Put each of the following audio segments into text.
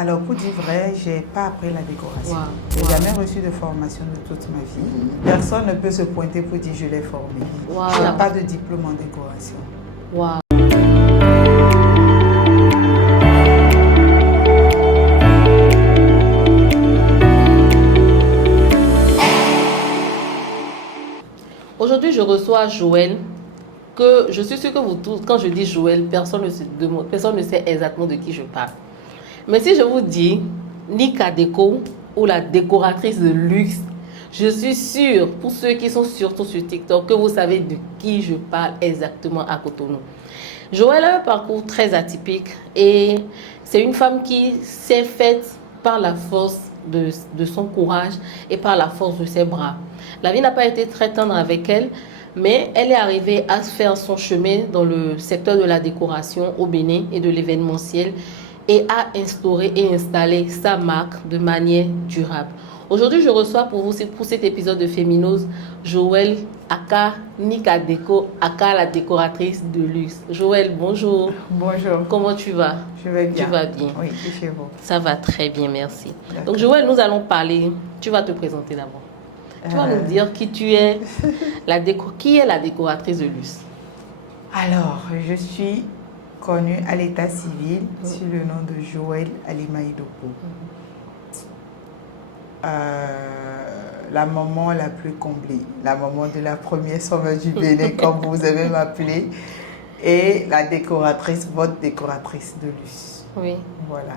Alors, pour dire vrai, je n'ai pas appris la décoration. Wow. Je n'ai Wow. jamais reçu de formation de toute ma vie. Personne ne peut se pointer pour dire je l'ai formé. Wow. Je n'ai pas de diplôme en décoration. Wow. Aujourd'hui, je reçois Joël, que je suis sûre que vous tous, quand je dis Joël, personne ne sait exactement de qui je parle. Mais si je vous dis Nika Déco ou la décoratrice de luxe, je suis sûre, pour ceux qui sont surtout sur TikTok, que vous savez de qui je parle exactement à Cotonou. Joël a un parcours très atypique et c'est une femme qui s'est faite par la force de son courage et par la force de ses bras. La vie n'a pas été très tendre avec elle, mais elle est arrivée à faire son chemin dans le secteur de la décoration au Bénin et de l'événementiel et à instaurer et installer sa marque de manière durable. Aujourd'hui, je reçois pour vous, pour cet épisode de Féminose, Joël aka Nika Déco, aka la décoratrice de luxe. Joël, bonjour. Bonjour. Comment tu vas? Je vais bien. Tu vas bien? Oui, et chez vous? Ça va très bien, merci. Donc Joël, nous allons parler, tu vas te présenter d'abord. Tu vas nous dire qui tu es, qui est la décoratrice de luxe. Alors, je suis connue à l'état civil sous le nom de Joël Alimaïdopo. La maman la plus comblée, la maman de la première sauvage du Bénin, comme vous aimez m'appeler, et la décoratrice, votre décoratrice de luxe. Oui. Voilà.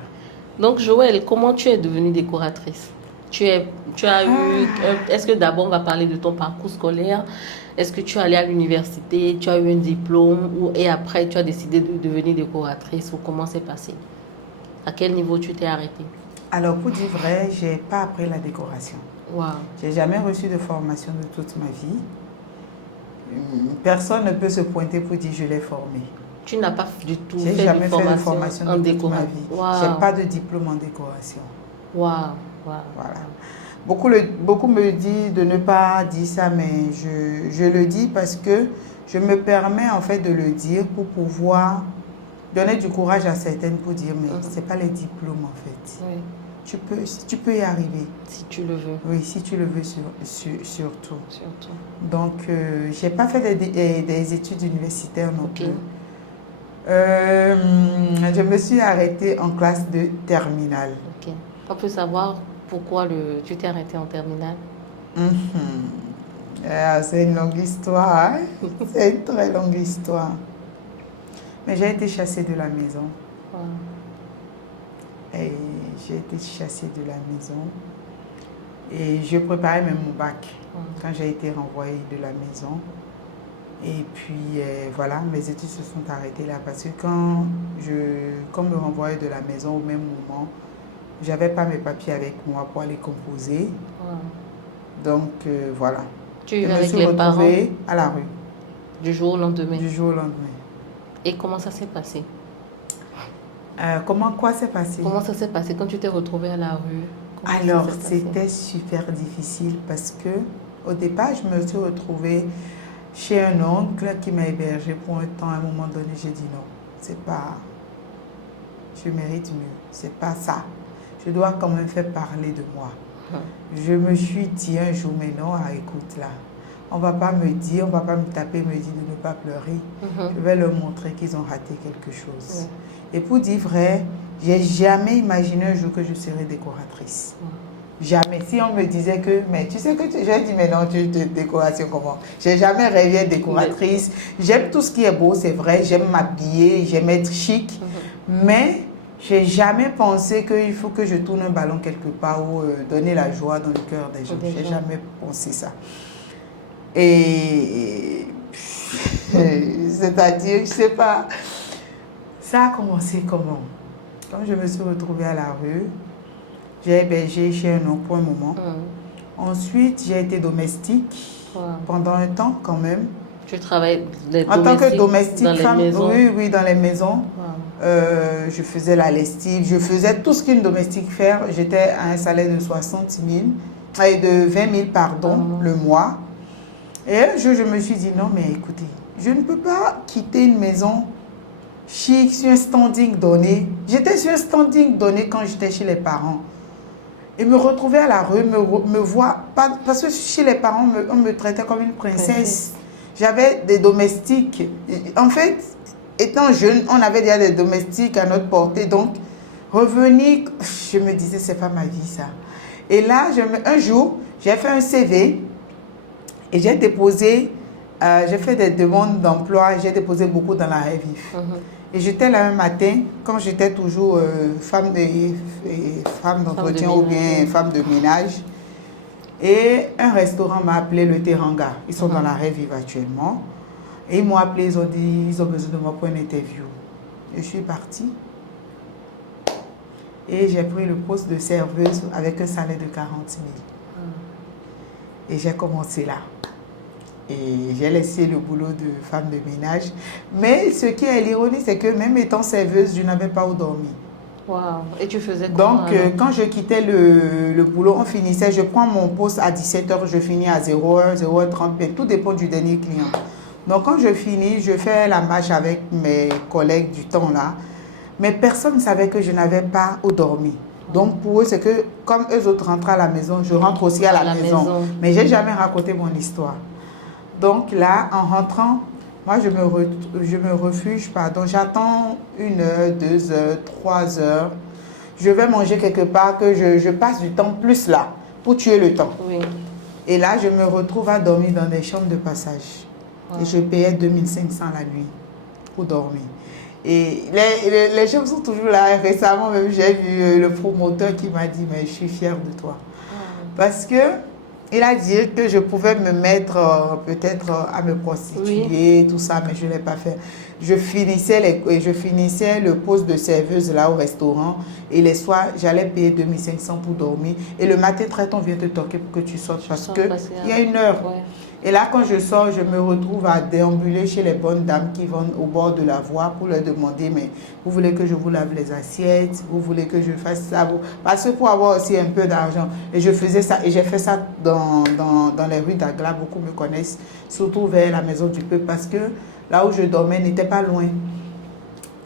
Donc Joël, comment tu es devenue décoratrice? Est-ce que d'abord on va parler de ton parcours scolaire? Est-ce que tu es allée à l'université, tu as eu un diplôme et après tu as décidé de devenir décoratrice ou comment c'est passé? À quel niveau tu t'es arrêtée? Alors pour dire vrai, je n'ai pas appris la décoration. Wow. Je n'ai jamais reçu de formation de toute ma vie. Personne ne peut se pointer pour dire je l'ai formé. Tu n'as pas du tout J'ai fait jamais de fait de formation formation en de toute ma décoration? vie. Wow. Je n'ai pas de diplôme en décoration. Wow. Wow. Voilà. Beaucoup me disent de ne pas dire ça, mais je le dis parce que je me permets en fait de le dire pour pouvoir donner du courage à certaines pour dire mais ce n'est pas les diplômes en fait. Oui. Tu peux y arriver. Si tu le veux. Oui, si tu le veux surtout. Surtout. Donc, je n'ai pas fait des études universitaires non Okay. plus. Je me suis arrêtée en classe de terminale. Ok. On peut savoir pourquoi tu t'es arrêtée en terminale? C'est une longue histoire. Hein? C'est une très longue histoire. Mais j'ai été chassée de la maison. Wow. Et j'ai été chassée de la maison. Et je préparais même mon bac quand j'ai été renvoyée de la maison. Et puis voilà, mes études se sont arrêtées là parce que quand me renvoyait de la maison au même moment, je n'avais pas mes papiers avec moi pour aller composer. Wow. Donc voilà. Tu vivais je me avec suis les retrouvée parents à la rue. du jour au lendemain? Du jour au lendemain. Et comment ça s'est passé? Quoi s'est passé? Comment ça s'est passé quand tu t'es retrouvée à la rue? Alors, c'était super difficile parce que au départ, je me suis retrouvée chez un oncle qui m'a hébergée pour un temps. À un moment donné, j'ai dit non, c'est pas... Je mérite mieux, c'est pas ça. Je dois quand même faire parler de moi. Je me suis dit un jour, mais non, écoute là, on va pas me taper, me dire de ne pas pleurer. Je vais leur montrer qu'ils ont raté quelque chose. Et pour dire vrai, j'ai jamais imaginé un jour que je serais décoratrice. Jamais. Si on me disait que, mais tu sais que j'ai dit, mais non, tu es décoration comment? J'ai jamais rêvé d'être décoratrice. J'aime tout ce qui est beau, c'est vrai. J'aime m'habiller, j'aime être chic. Mais j'ai jamais pensé qu'il faut que je tourne un ballon quelque part ou donner la joie dans le cœur des gens. J'ai jamais pensé ça. Et c'est-à-dire, je sais pas, ça a commencé comment? Quand je me suis retrouvée à la rue, j'ai hébergé chez un oncle pour un moment. Ensuite, j'ai été domestique pendant un temps quand même. Tu travailles en tant que domestique dans femme, les maisons? Oui, dans les maisons. Je faisais la lessive, je faisais tout ce qu'une domestique fait. J'étais à un salaire de 60 000, de 20 000 le mois. Et un jour, je me suis dit non, mais écoutez, je ne peux pas quitter une maison chic, sur un standing donné. J'étais sur un standing donné quand j'étais chez les parents. Et me retrouver à la rue, me voir, parce que chez les parents, on me traitait comme une princesse. J'avais des domestiques. En fait, étant jeune, on avait déjà des domestiques à notre portée. Donc, revenir, je me disais, c'est pas ma vie ça. Et là, un jour, j'ai fait un CV et j'ai déposé, j'ai fait des demandes d'emploi, j'ai déposé beaucoup dans la Revif. Et j'étais là un matin, quand j'étais toujours femme d'entretien ou bien femme de ménage. Et un restaurant m'a appelé, le Teranga. Ils sont dans la Revif actuellement. Et ils m'ont appelé, ils ont dit, ils ont besoin de moi pour une interview. Et je suis partie. Et j'ai pris le poste de serveuse avec un salaire de 40 000. Et j'ai commencé là. Et j'ai laissé le boulot de femme de ménage. Mais ce qui est l'ironie, c'est que même étant serveuse, je n'avais pas où dormir. Wow. Et tu faisais comment? Donc, quand je quittais le boulot, on finissait, je prends mon poste à 17h, je finis à 0h, 0h30, mais tout dépend du dernier client. Donc, quand je finis, je fais la marche avec mes collègues du temps là. Mais personne ne savait que je n'avais pas où dormir. Donc, pour eux, c'est que comme eux autres rentraient à la maison, je rentre aussi à la maison. Mais je n'ai jamais raconté mon histoire. Donc là, en rentrant, moi, je me refuge, pardon, j'attends 1 heure, 2 heures, 3 heures. Je vais manger quelque part, que je passe du temps plus là, pour tuer le temps. Oui. Et là, je me retrouve à dormir dans des chambres de passage. Et je payais 2500 la nuit pour dormir. Et les chambres sont toujours là. Récemment, même, j'ai vu le promoteur qui m'a dit, mais je suis fière de toi. Parce que il a dit que je pouvais me mettre peut-être à me prostituer, tout ça, mais je ne l'ai pas fait. Je finissais le poste de serveuse là au restaurant et les soirs, j'allais payer 2500 pour dormir. Et le matin, très tôt, on vient te toquer pour que tu sortes parce qu'il y a 1 heure. Ouais. Et là, quand je sors, je me retrouve à déambuler chez les bonnes dames qui vont au bord de la voie pour leur demander, mais vous voulez que je vous lave les assiettes, vous voulez que je fasse ça, parce que pour avoir aussi un peu d'argent. Et je faisais ça, et j'ai fait ça dans les rues d'Agla, beaucoup me connaissent, surtout vers la maison du peuple, parce que là où je dormais n'était pas loin.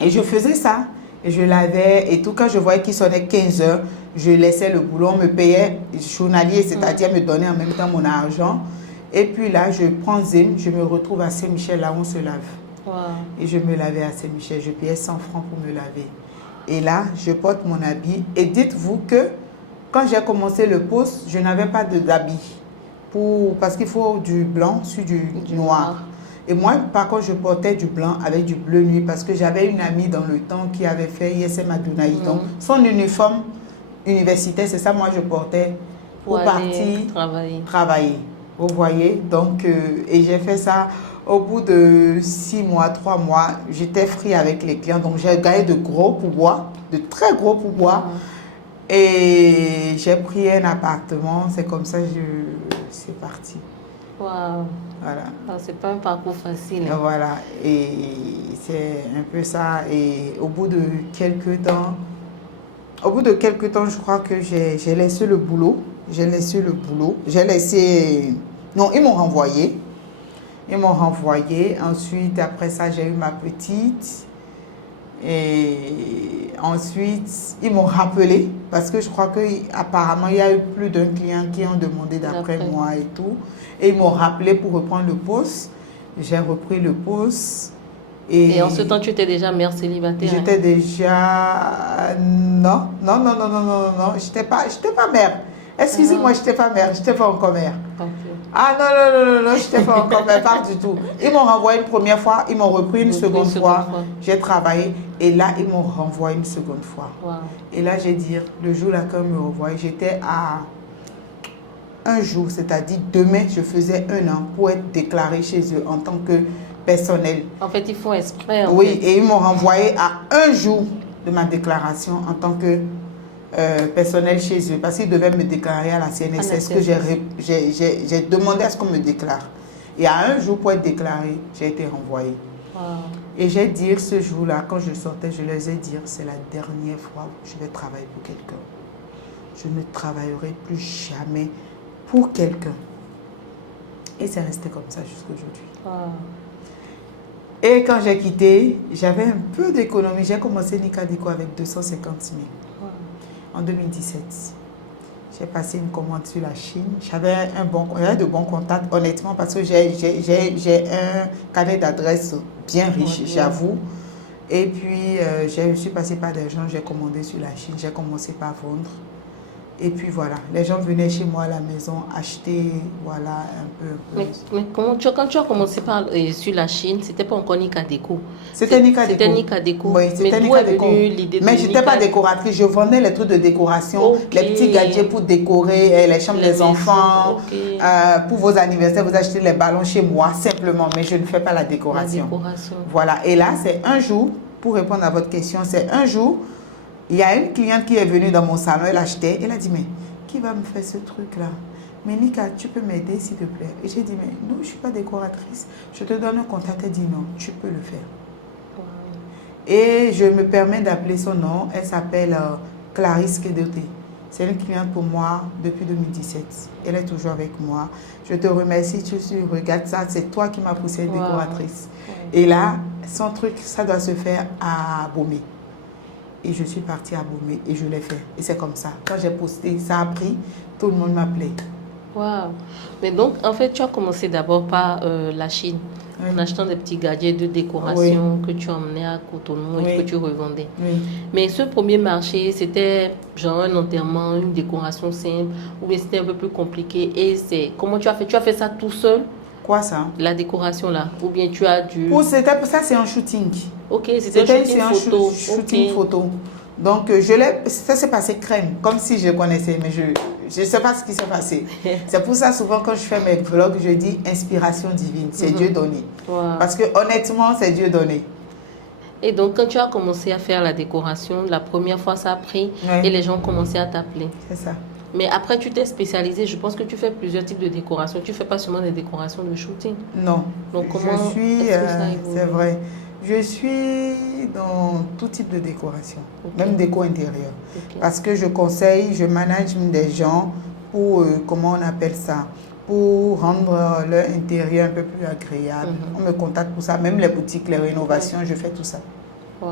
Et je faisais ça, et je lavais, et tout, quand je voyais qu'il sonnait 15 heures, je laissais le boulot, on me payait journalier, c'est-à-dire me donnait en même temps mon argent. Et puis là, je prends Zim, je me retrouve à Saint-Michel, là où on se lave. Wow. Et je me lavais à Saint-Michel, je payais 100 francs pour me laver. Et là, je porte mon habit. Et dites-vous que quand j'ai commencé le poste, je n'avais pas d'habit. Parce qu'il faut du blanc sur du noir. Et moi, par contre, je portais du blanc avec du bleu nuit parce que j'avais une amie dans le temps qui avait fait ISM Adounaï. Donc, son uniforme universitaire, c'est ça, moi, je portais pour partir travailler. Vous voyez, donc, et j'ai fait ça au bout de 6 mois, 3 mois, j'étais free avec les clients, donc j'ai gagné de gros pourboires, de très gros pourboires. Et j'ai pris un appartement, c'est comme ça que c'est parti. Waouh! Voilà. C'est pas un parcours facile. Voilà, et c'est un peu ça. Et au bout de quelques temps, je crois que j'ai laissé le boulot. Non, ils m'ont renvoyé. Ensuite, après ça, j'ai eu ma petite. Et ensuite, ils m'ont rappelé. Parce que je crois qu'apparemment, il y a eu plus d'un client qui ont demandé d'après moi et tout. Et ils m'ont rappelé pour reprendre le poste. J'ai repris le poste. Et en ce temps, tu étais déjà mère célibataire? J'étais déjà... Non. J'étais pas mère. Excusez-moi, je n'étais pas mère, je n'étais pas encore mère. Okay. Ah non, je n'étais pas encore mère, pas du tout. Ils m'ont renvoyé une première fois, ils m'ont repris une seconde fois. J'ai travaillé et là, ils m'ont renvoyé une seconde fois. Wow. Et là, j'ai dit, le jour là, quand ils me renvoyaient, j'étais à un jour, c'est-à-dire demain, je faisais 1 an pour être déclarée chez eux en tant que personnel. En fait, ils font exprès. Oui, et ils m'ont renvoyé à 1 jour de ma déclaration en tant que personnel chez eux, parce qu'ils devaient me déclarer à la CNSS, que j'ai demandé à ce qu'on me déclare. Et à 1 jour pour être déclaré, j'ai été renvoyée. Wow. Et j'ai dit ce jour-là, quand je sortais, je les ai dit, c'est la dernière fois que je vais travailler pour quelqu'un. Je ne travaillerai plus jamais pour quelqu'un. Et c'est resté comme ça jusqu'à aujourd'hui. Wow. Et quand j'ai quitté, j'avais un peu d'économie. J'ai commencé Nika Déco avec 250 000 en 2017. J'ai passé une commande sur la Chine. J'avais de bons contacts, honnêtement, parce que j'ai un carnet d'adresses bien riche, j'avoue. Et puis, je suis passée par des gens, j'ai commandé sur la Chine, j'ai commencé par vendre. Et puis voilà, les gens venaient chez moi à la maison acheter, voilà, un peu. Mais quand tu as commencé sur la Chine, c'était pas encore Nika Déco. C'était Nika Déco. C'était Nika Déco. Oui, c'était Nika Déco. Mais je n'étais pas décoratrice, je vendais les trucs de décoration, les petits gadgets pour décorer les chambres des enfants. Pour vos anniversaires, vous achetez les ballons chez moi, simplement, mais je ne fais pas la décoration. Voilà, et là, c'est un jour, pour répondre à votre question, c'est un jour. Il y a une cliente qui est venue dans mon salon, elle achetait, elle a dit, mais qui va me faire ce truc-là? Mais Nika, tu peux m'aider s'il te plaît? Et j'ai dit, mais non, je ne suis pas décoratrice, je te donne un contact. Elle dit, non, tu peux le faire. Wow. Et je me permets d'appeler son nom, elle s'appelle Clarisse Kedoté. C'est une cliente pour moi depuis 2017. Elle est toujours avec moi. Je te remercie, tu regardes ça, c'est toi qui m'as poussée décoratrice. Wow. Et là, son truc, ça doit se faire à Bomé. Et je suis partie à Bomé et je l'ai fait. Et c'est comme ça. Quand j'ai posté, ça a pris, tout le monde m'appelait. Waouh! Mais donc, en fait, tu as commencé d'abord par la Chine, en achetant des petits gadgets de décoration que tu emmenais à Cotonou et que tu revendais. Oui. Mais ce premier marché, c'était genre un enterrement, une décoration simple, ou bien c'était un peu plus compliqué. Et c'est comment tu as fait? Tu as fait ça tout seul? Quoi ça? La décoration là? Ou bien tu as dû... Ça, c'est un shooting. Ok, c'était un shooting photo. Shooting photo. Donc, ça s'est passé crème, comme si je connaissais, mais je ne sais pas ce qui s'est passé. C'est pour ça, souvent, quand je fais mes vlogs, je dis inspiration divine. C'est Dieu donné. Wow. Parce que, honnêtement, c'est Dieu donné. Et donc, quand tu as commencé à faire la décoration, la première fois, ça a pris et les gens ont commencé à t'appeler. C'est ça. Mais après, tu t'es spécialisée. Je pense que tu fais plusieurs types de décorations. Tu ne fais pas seulement des décorations de shooting. Non. Donc, comment c'est vrai. Je suis dans tout type de décoration, même déco intérieure. Parce que je conseille, je manage des gens pour, comment on appelle ça, pour rendre leur intérieur un peu plus agréable. On me contacte pour ça. Même les boutiques, les rénovations, je fais tout ça. Wow.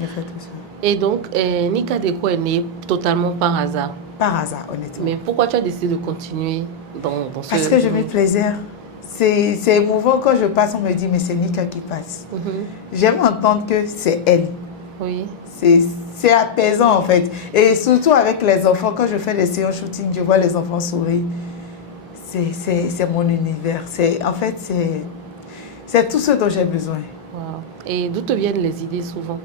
Je fais tout ça. Et donc, Nika Déco est née totalement par hasard. Par hasard, honnêtement. Mais pourquoi tu as décidé de continuer dans ce... Parce que je me plaisir. C'est émouvant quand je passe, on me dit, mais c'est Nika qui passe. J'aime entendre que c'est elle. Oui. C'est apaisant en fait. Et surtout avec les enfants, quand je fais des séances shooting, je vois les enfants sourire. C'est mon univers. En fait, c'est tout ce dont j'ai besoin. Wow. Et d'où te viennent les idées souvent?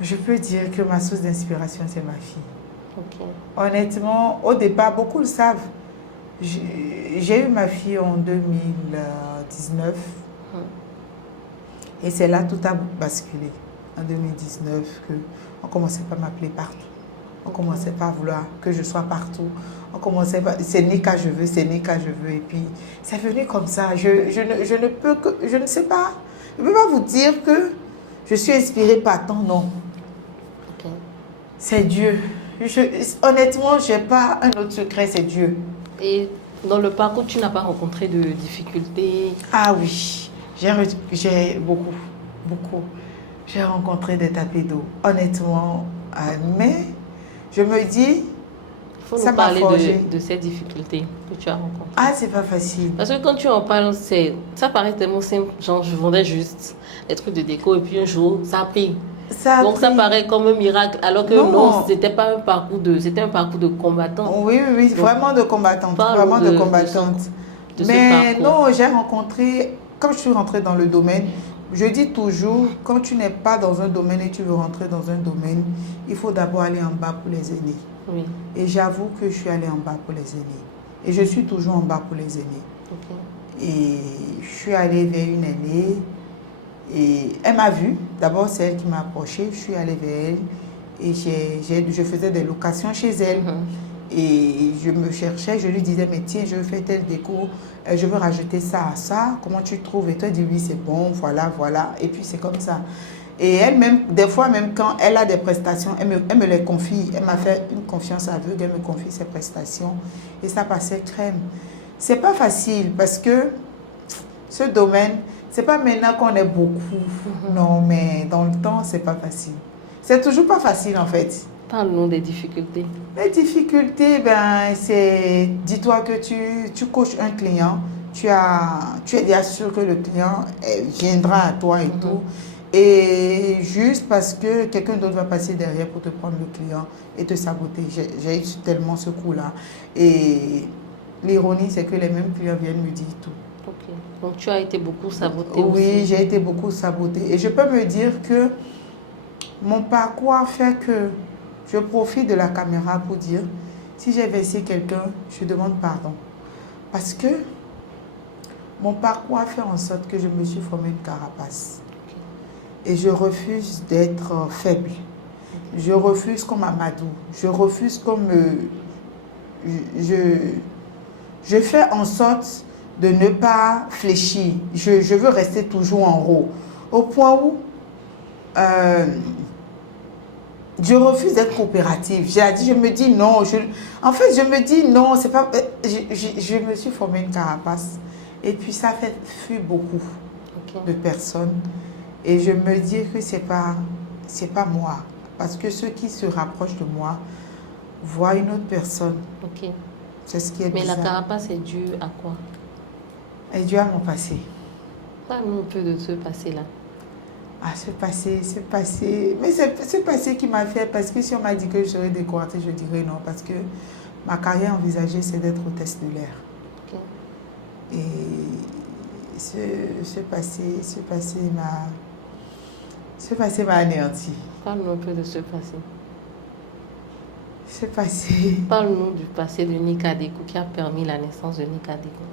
Je peux dire que ma source d'inspiration, c'est ma fille. Okay. Honnêtement, au départ, beaucoup le savent. J'ai eu ma fille en 2019 et c'est là tout a basculé. En 2019, on commençait pas à m'appeler partout. On commençait pas à vouloir que je sois partout. On commençait pas, c'est Nika je veux, c'est Nika je veux. Et puis c'est venu comme ça. Je ne sais pas. Je ne peux pas vous dire que je suis inspirée par tant, non. Okay. C'est Dieu. Honnêtement, je n'ai pas un autre secret, c'est Dieu. Et dans le parcours, tu n'as pas rencontré de difficultés? Ah oui, j'ai beaucoup. J'ai rencontré des tapis d'eau, honnêtement. Mais je me dis, il faut nous parler de ces difficultés que tu as rencontrées. Ah, c'est pas facile. Parce que quand tu en parles, ça paraît tellement simple. Genre, je vendais juste des trucs de déco et puis un jour, ça a pris. Ça paraît comme un miracle, alors que non, c'était pas un parcours c'était un parcours de combattant. Oui, donc, vraiment de combattante. Vraiment de combattante. Mais non, j'ai rencontré, comme je suis rentrée dans le domaine, je dis toujours, quand tu n'es pas dans un domaine et tu veux rentrer dans un domaine, il faut d'abord aller en bas pour les aînés. Oui. Et j'avoue que je suis allée en bas pour les aînés. Et je suis toujours en bas pour les aînés. Okay. Et je suis allée vers une aînée. Et elle m'a vue, d'abord c'est elle qui m'a approchée, je suis allée vers elle et je faisais des locations chez elle. Et je me cherchais, je lui disais, mais tiens, je veux faire tel déco, je veux rajouter ça à ça, comment tu trouves? Et toi, elle dit, oui, c'est bon, voilà. Et puis c'est comme ça. Et elle-même, des fois, même quand elle a des prestations, elle me les confie. Elle m'a fait une confiance aveugle, elle me confie ses prestations. Et ça passait crème. C'est pas facile parce que ce domaine, C'est pas maintenant qu'on est beaucoup. Non, mais dans le temps, c'est pas facile. C'est toujours pas facile en fait. Parle-nous des difficultés. Les difficultés, ben, c'est, dis-toi que tu coaches un client, tu es bien sûr que le client viendra à toi et tout. Et juste parce que quelqu'un d'autre va passer derrière pour te prendre le client et te saboter. J'ai eu tellement ce coup-là. Et l'ironie, c'est que les mêmes clients viennent me dire tout. Ok. Donc tu as été beaucoup saboté aussi. Oui, j'ai été beaucoup sabotée. Et je peux me dire que mon parcours a fait que je profite de la caméra pour dire, si j'ai versé quelqu'un, je demande pardon. Parce que mon parcours a fait en sorte que je me suis formé une carapace. Et je refuse d'être faible. Je refuse comme Amadou. Je refuse comme... je fais en sorte de ne pas fléchir. Je veux rester toujours en haut. Au point où je refuse d'être coopérative. Je me dis non. En fait, je me dis non. C'est pas, je me suis formé une carapace. Et puis ça fait fuir beaucoup de personnes. Et je me dis que c'est pas moi. Parce que ceux qui se rapprochent de moi voient une autre personne. Ok. C'est ce qui est Mais bizarre. la carapace est due à quoi? Elle est due à mon passé. Parle-nous un peu de ce passé-là. Ah, ce passé. Mais c'est ce passé qui m'a fait, parce que si on m'a dit que je serais décoratée, je dirais non, parce que ma carrière envisagée, c'est d'être hôtesse de l'air. Ok. Et ce passé m'a anéanti. Parle-nous un peu de ce passé. Ce passé. Parle-nous du passé de Nika Dekou qui a permis la naissance de Nika Dekou.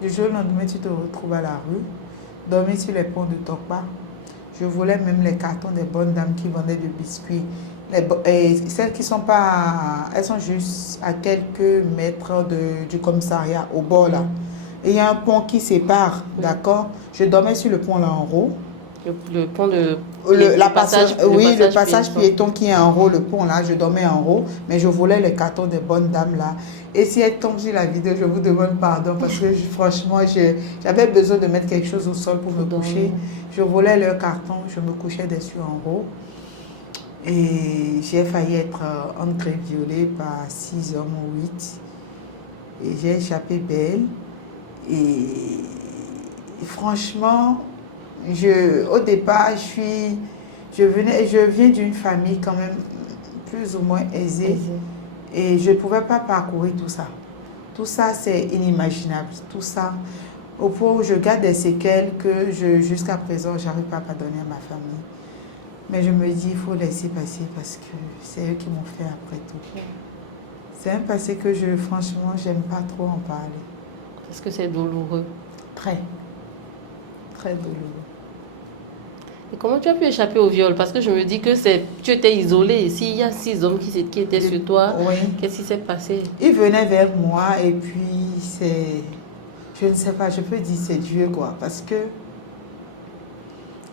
Du jour au lendemain, tu te retrouves à la rue, dormir sur les ponts de Tokpa. Je volais même les cartons des bonnes dames qui vendaient des biscuits. Et celles qui ne sont pas... Elles sont juste à quelques mètres du commissariat, au bord là. Et il y a un pont qui sépare, d'accord? Je dormais sur le pont là en haut. Le pont de... Le passage piéton qui est en haut, le pont là, je dormais en haut, mais je volais les cartons des bonnes dames là. Et si elle tombe sur la vidéo, je vous demande pardon parce que franchement, j'avais besoin de mettre quelque chose au sol pour me coucher. Je volais leurs cartons, je me couchais dessus en haut. Et j'ai failli être entrée violée par 6 hommes ou 8. Et j'ai échappé belle. Et franchement, au départ, je viens d'une famille quand même plus ou moins aisée. Et je ne pouvais pas parcourir tout ça. Tout ça, c'est inimaginable. Tout ça, au point où je garde des séquelles que jusqu'à présent, je n'arrive pas à pardonner à ma famille. Mais je me dis, il faut laisser passer parce que c'est eux qui m'ont fait après tout. C'est un passé que franchement, j'aime pas trop en parler. Est-ce que c'est douloureux? Très. Très douloureux. Et comment tu as pu échapper au viol? Parce que je me dis que tu étais isolée. S'il y a 6 hommes qui étaient sur toi, oui. Qu'est-ce qui s'est passé? Ils venaient vers moi et puis je ne sais pas, je peux dire c'est Dieu quoi. Parce que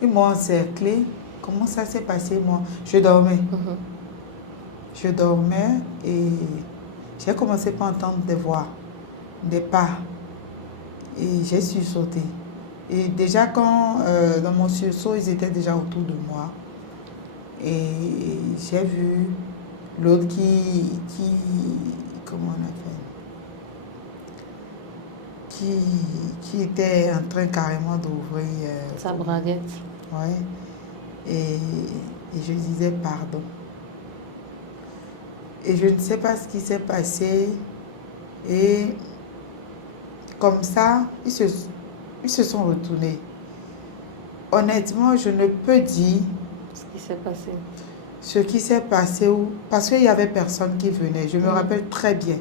ils m'ont encerclé. Comment ça s'est passé moi? Je dormais. Je dormais et j'ai commencé par entendre des voix, des pas. Et j'ai sursauté. Et déjà quand, dans mon sursaut, ils étaient déjà autour de moi. Et j'ai vu l'autre comment on appelle? Qui était en train carrément d'ouvrir... sa braguette. Ouais. Et je disais pardon. Et je ne sais pas ce qui s'est passé. Et comme ça, ils se sont retournés. Honnêtement, je ne peux dire ce qui s'est passé. Ce qui s'est passé, parce qu'il n'y avait personne qui venait. Je me rappelle très bien.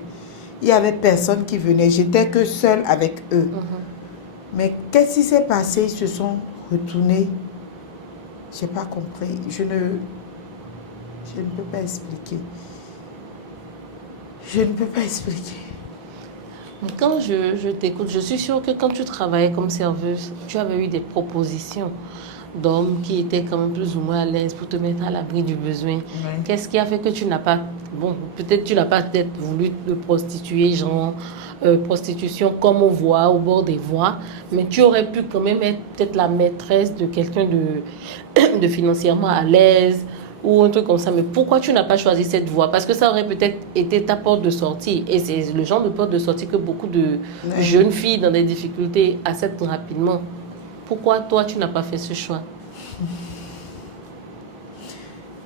Il n'y avait personne qui venait. J'étais que seule avec eux. Mais qu'est-ce qui s'est passé? Ils se sont retournés. Je n'ai pas compris. Je ne peux pas expliquer. Je ne peux pas expliquer. Quand je t'écoute, je suis sûre que quand tu travaillais comme serveuse, tu avais eu des propositions. d'hommes qui étaient quand même plus ou moins à l'aise pour te mettre à l'abri du besoin. Oui. Qu'est-ce qui a fait que tu n'as pas... Bon, peut-être tu n'as pas peut-être voulu te prostituer, genre prostitution comme on voit au bord des voies, mais tu aurais pu quand même être peut-être la maîtresse de quelqu'un de financièrement à l'aise ou un truc comme ça. Mais pourquoi tu n'as pas choisi cette voie? Parce que ça aurait peut-être été ta porte de sortie. Et c'est le genre de porte de sortie que beaucoup de jeunes filles dans des difficultés acceptent rapidement. Pourquoi toi, tu n'as pas fait ce choix?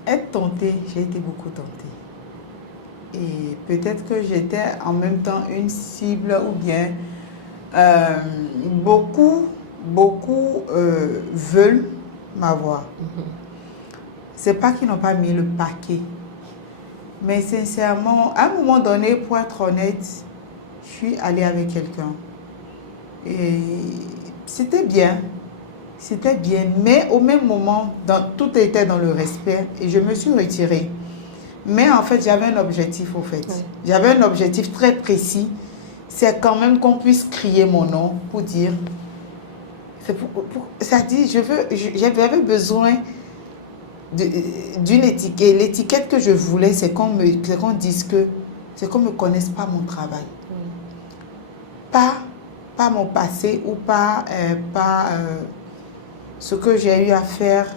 Être tentée, j'ai été beaucoup tentée. Et peut-être que j'étais en même temps une cible ou bien beaucoup veulent m'avoir. C'est pas qu'ils n'ont pas mis le paquet. Mais sincèrement, à un moment donné, pour être honnête, je suis allée avec quelqu'un. Et c'était bien. C'était bien. Mais au même moment, tout était dans le respect et je me suis retirée. Mais en fait, j'avais un objectif au fait. Oui. J'avais un objectif très précis. C'est quand même qu'on puisse crier mon nom pour dire... ça dit, j'avais besoin d'une étiquette. L'étiquette que je voulais, c'est qu'on dise que... C'est qu'on ne connaisse pas mon travail. Oui. Pas mon passé ou pas ce que j'ai eu à faire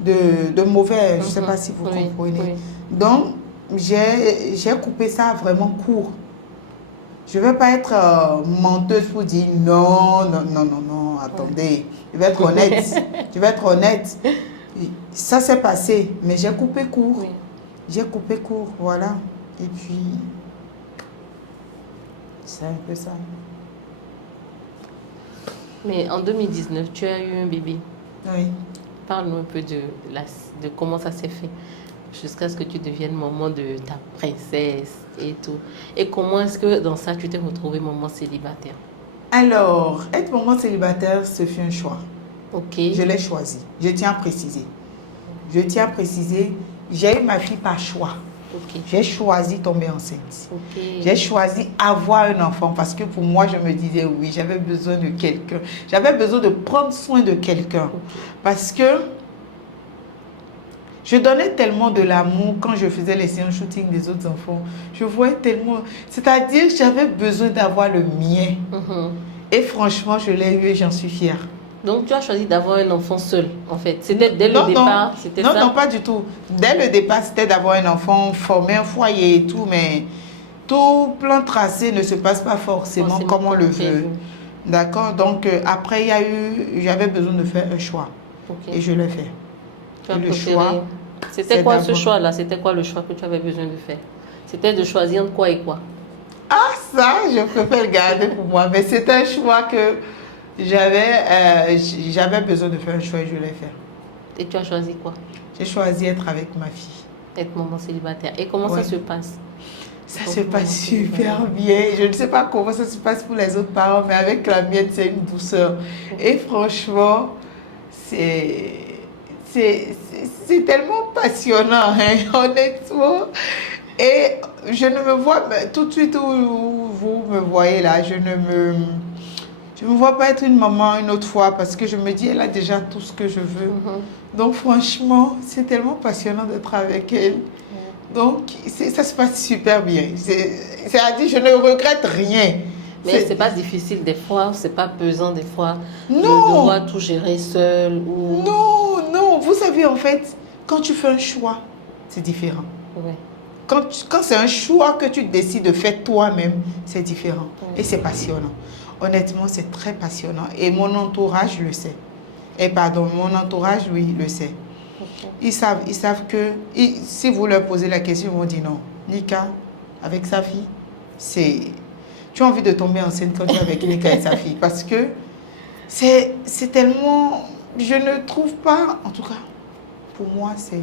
de mauvais. Je ne sais pas si vous comprenez. Oui. Donc, j'ai coupé ça vraiment court. Je ne vais pas être menteuse pour dire non, attendez. Je vais être honnête. Ça s'est passé, mais j'ai coupé court. Oui. J'ai coupé court, voilà. Et puis, c'est un peu ça. Mais en 2019, tu as eu un bébé. Oui. Parle-nous un peu de comment ça s'est fait jusqu'à ce que tu deviennes maman de ta princesse et tout. Et comment est-ce que dans ça, tu t'es retrouvée maman célibataire? Alors, être maman célibataire, ce fut un choix. Ok. Je l'ai choisi. Je tiens à préciser. J'ai eu ma fille par choix. Okay. J'ai choisi tomber enceinte. Okay. J'ai choisi avoir un enfant parce que pour moi, je me disais oui, j'avais besoin de quelqu'un. J'avais besoin de prendre soin de quelqu'un. Okay. Parce que je donnais tellement de l'amour quand je faisais les séances shooting des autres enfants. Je voyais tellement... C'est-à-dire que j'avais besoin d'avoir le mien. Et franchement, je l'ai eu et j'en suis fière. Donc, tu as choisi d'avoir un enfant seul, en fait. C'était dès le départ, c'était ça? Non, pas du tout. Dès le départ, c'était d'avoir un enfant, former un foyer et tout, mais tout plan tracé ne se passe pas forcément comme on le veut. D'accord? Donc, après, j'avais besoin de faire un choix. Et je l'ai fait. Tu as préféré... C'était quoi ce choix-là? C'était quoi le choix que tu avais besoin de faire? C'était de choisir entre quoi et quoi? Ah, ça, je préfère le garder pour moi. Mais c'était un choix que... J'avais besoin de faire un choix et je l'ai fait. Et tu as choisi quoi? J'ai choisi être avec ma fille. Être maman célibataire. Et comment ça se passe? Ça se passe super bien. Je ne sais pas comment ça se passe pour les autres parents, mais avec la mienne, c'est une douceur. Et franchement, c'est tellement passionnant, hein, honnêtement. Et je ne me vois, tout de suite où vous me voyez là, je ne me vois pas être une maman une autre fois parce que je me dis, elle a déjà tout ce que je veux. Donc franchement, c'est tellement passionnant d'être avec elle. Donc ça se passe super bien. C'est-à-dire, je ne regrette rien. Mais c'est pas difficile des fois, c'est pas pesant des fois de devoir tout gérer seul ou... Non. Vous savez, en fait, quand tu fais un choix, c'est différent. Ouais. Quand c'est un choix que tu décides de faire toi-même, c'est différent. Ouais. Et c'est passionnant. Honnêtement, c'est très passionnant. Et mon entourage le sait. Mon entourage, oui, le sait. Okay. Ils savent que si vous leur posez la question, ils vont dire non. Nika, avec sa fille, tu as envie de tomber enceinte quand tu es avec Nika et sa fille. Parce que c'est tellement... Je ne trouve pas... En tout cas, pour moi, c'est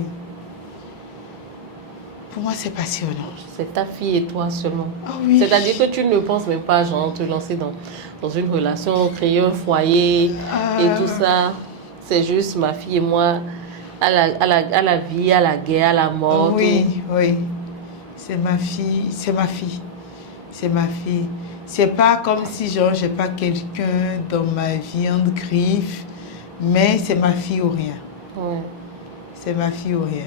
passionnant. C'est ta fille et toi seulement. Ah oui. C'est-à-dire que tu ne penses même pas, genre, te lancer dans une relation, créer un foyer et tout ça. C'est juste ma fille et moi, à la vie, à la guerre, à la mort. Oui. C'est ma fille. C'est pas comme si, genre, j'ai pas quelqu'un dans ma vie en griffe. Mais c'est ma fille ou rien. Ouais. C'est ma fille ou rien.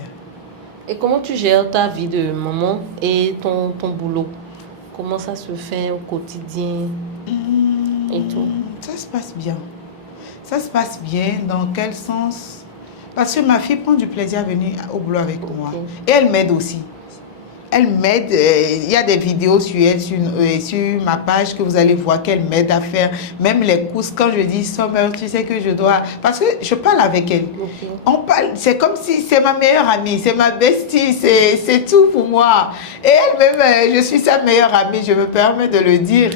Et comment tu gères ta vie de maman et ton boulot? Comment ça se fait au quotidien et tout? Ça se passe bien. Ça se passe bien. Dans quel sens? Parce que ma fille prend du plaisir à venir au boulot avec moi. Et elle m'aide aussi. Elle m'aide. Il y a des vidéos sur elle, sur ma page, que vous allez voir qu'elle m'aide à faire. Même les courses, quand je dis Summer, tu sais que je dois... Parce que je parle avec elle. On parle, c'est comme si c'est ma meilleure amie, c'est ma bestie, c'est tout pour moi. Et elle-même, je suis sa meilleure amie, je me permets de le dire.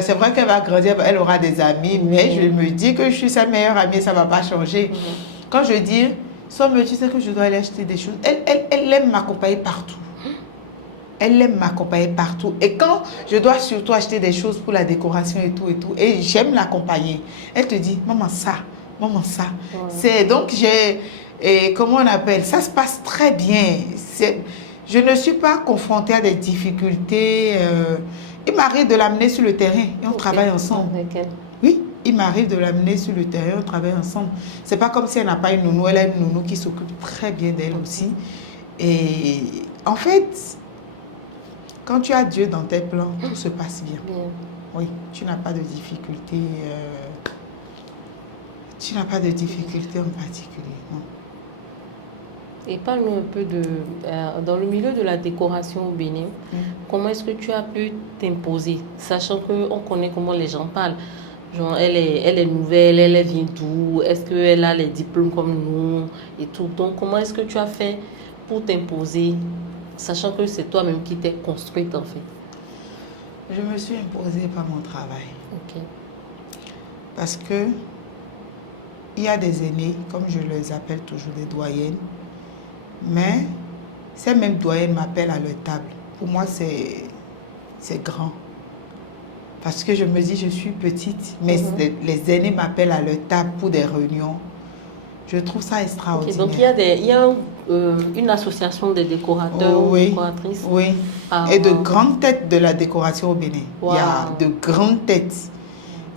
C'est vrai qu'elle va grandir, elle aura des amis, mais je me dis que je suis sa meilleure amie, ça ne va pas changer. Quand je dis, Summer, tu sais que je dois aller acheter des choses, elle aime m'accompagner partout. Elle aime m'accompagner partout. Et quand je dois surtout acheter des choses pour la décoration et tout, et j'aime l'accompagner, elle te dit, maman, ça, maman, ça. Ouais. C'est donc, comment on appelle, ça se passe très bien. Je ne suis pas confrontée à des difficultés. Il m'arrive de l'amener sur le terrain et on travaille ensemble. Oui, il m'arrive de l'amener sur le terrain, on travaille ensemble. C'est pas comme si elle n'a pas une nounou, elle a une nounou qui s'occupe très bien d'elle aussi. Et en fait, quand tu as Dieu dans tes plans, tout se passe bien. Oui, tu n'as pas de difficultés. Tu n'as pas de difficultés en particulier. Non. Et parle-nous un peu de... dans le milieu de la décoration au Bénin, comment est-ce que tu as pu t'imposer, sachant qu'on connaît comment les gens parlent. Genre, elle est nouvelle, elle vient d'où? Est-ce qu'elle a les diplômes comme nous et tout? Donc, comment est-ce que tu as fait pour t'imposer, sachant que c'est toi-même qui t'es construite en fait? Je me suis imposée par mon travail. Ok. Parce que il y a des aînés, comme je les appelle toujours des doyennes, mais ces mêmes doyennes m'appellent à leur table. Pour moi, c'est grand. Parce que je me dis, je suis petite, mais les aînés m'appellent à leur table pour des réunions. Je trouve ça extraordinaire. Okay, donc il y a une association des décorateurs ou décoratrices. Oui, et de grandes têtes de la décoration au Bénin. Wow. Il y a de grandes têtes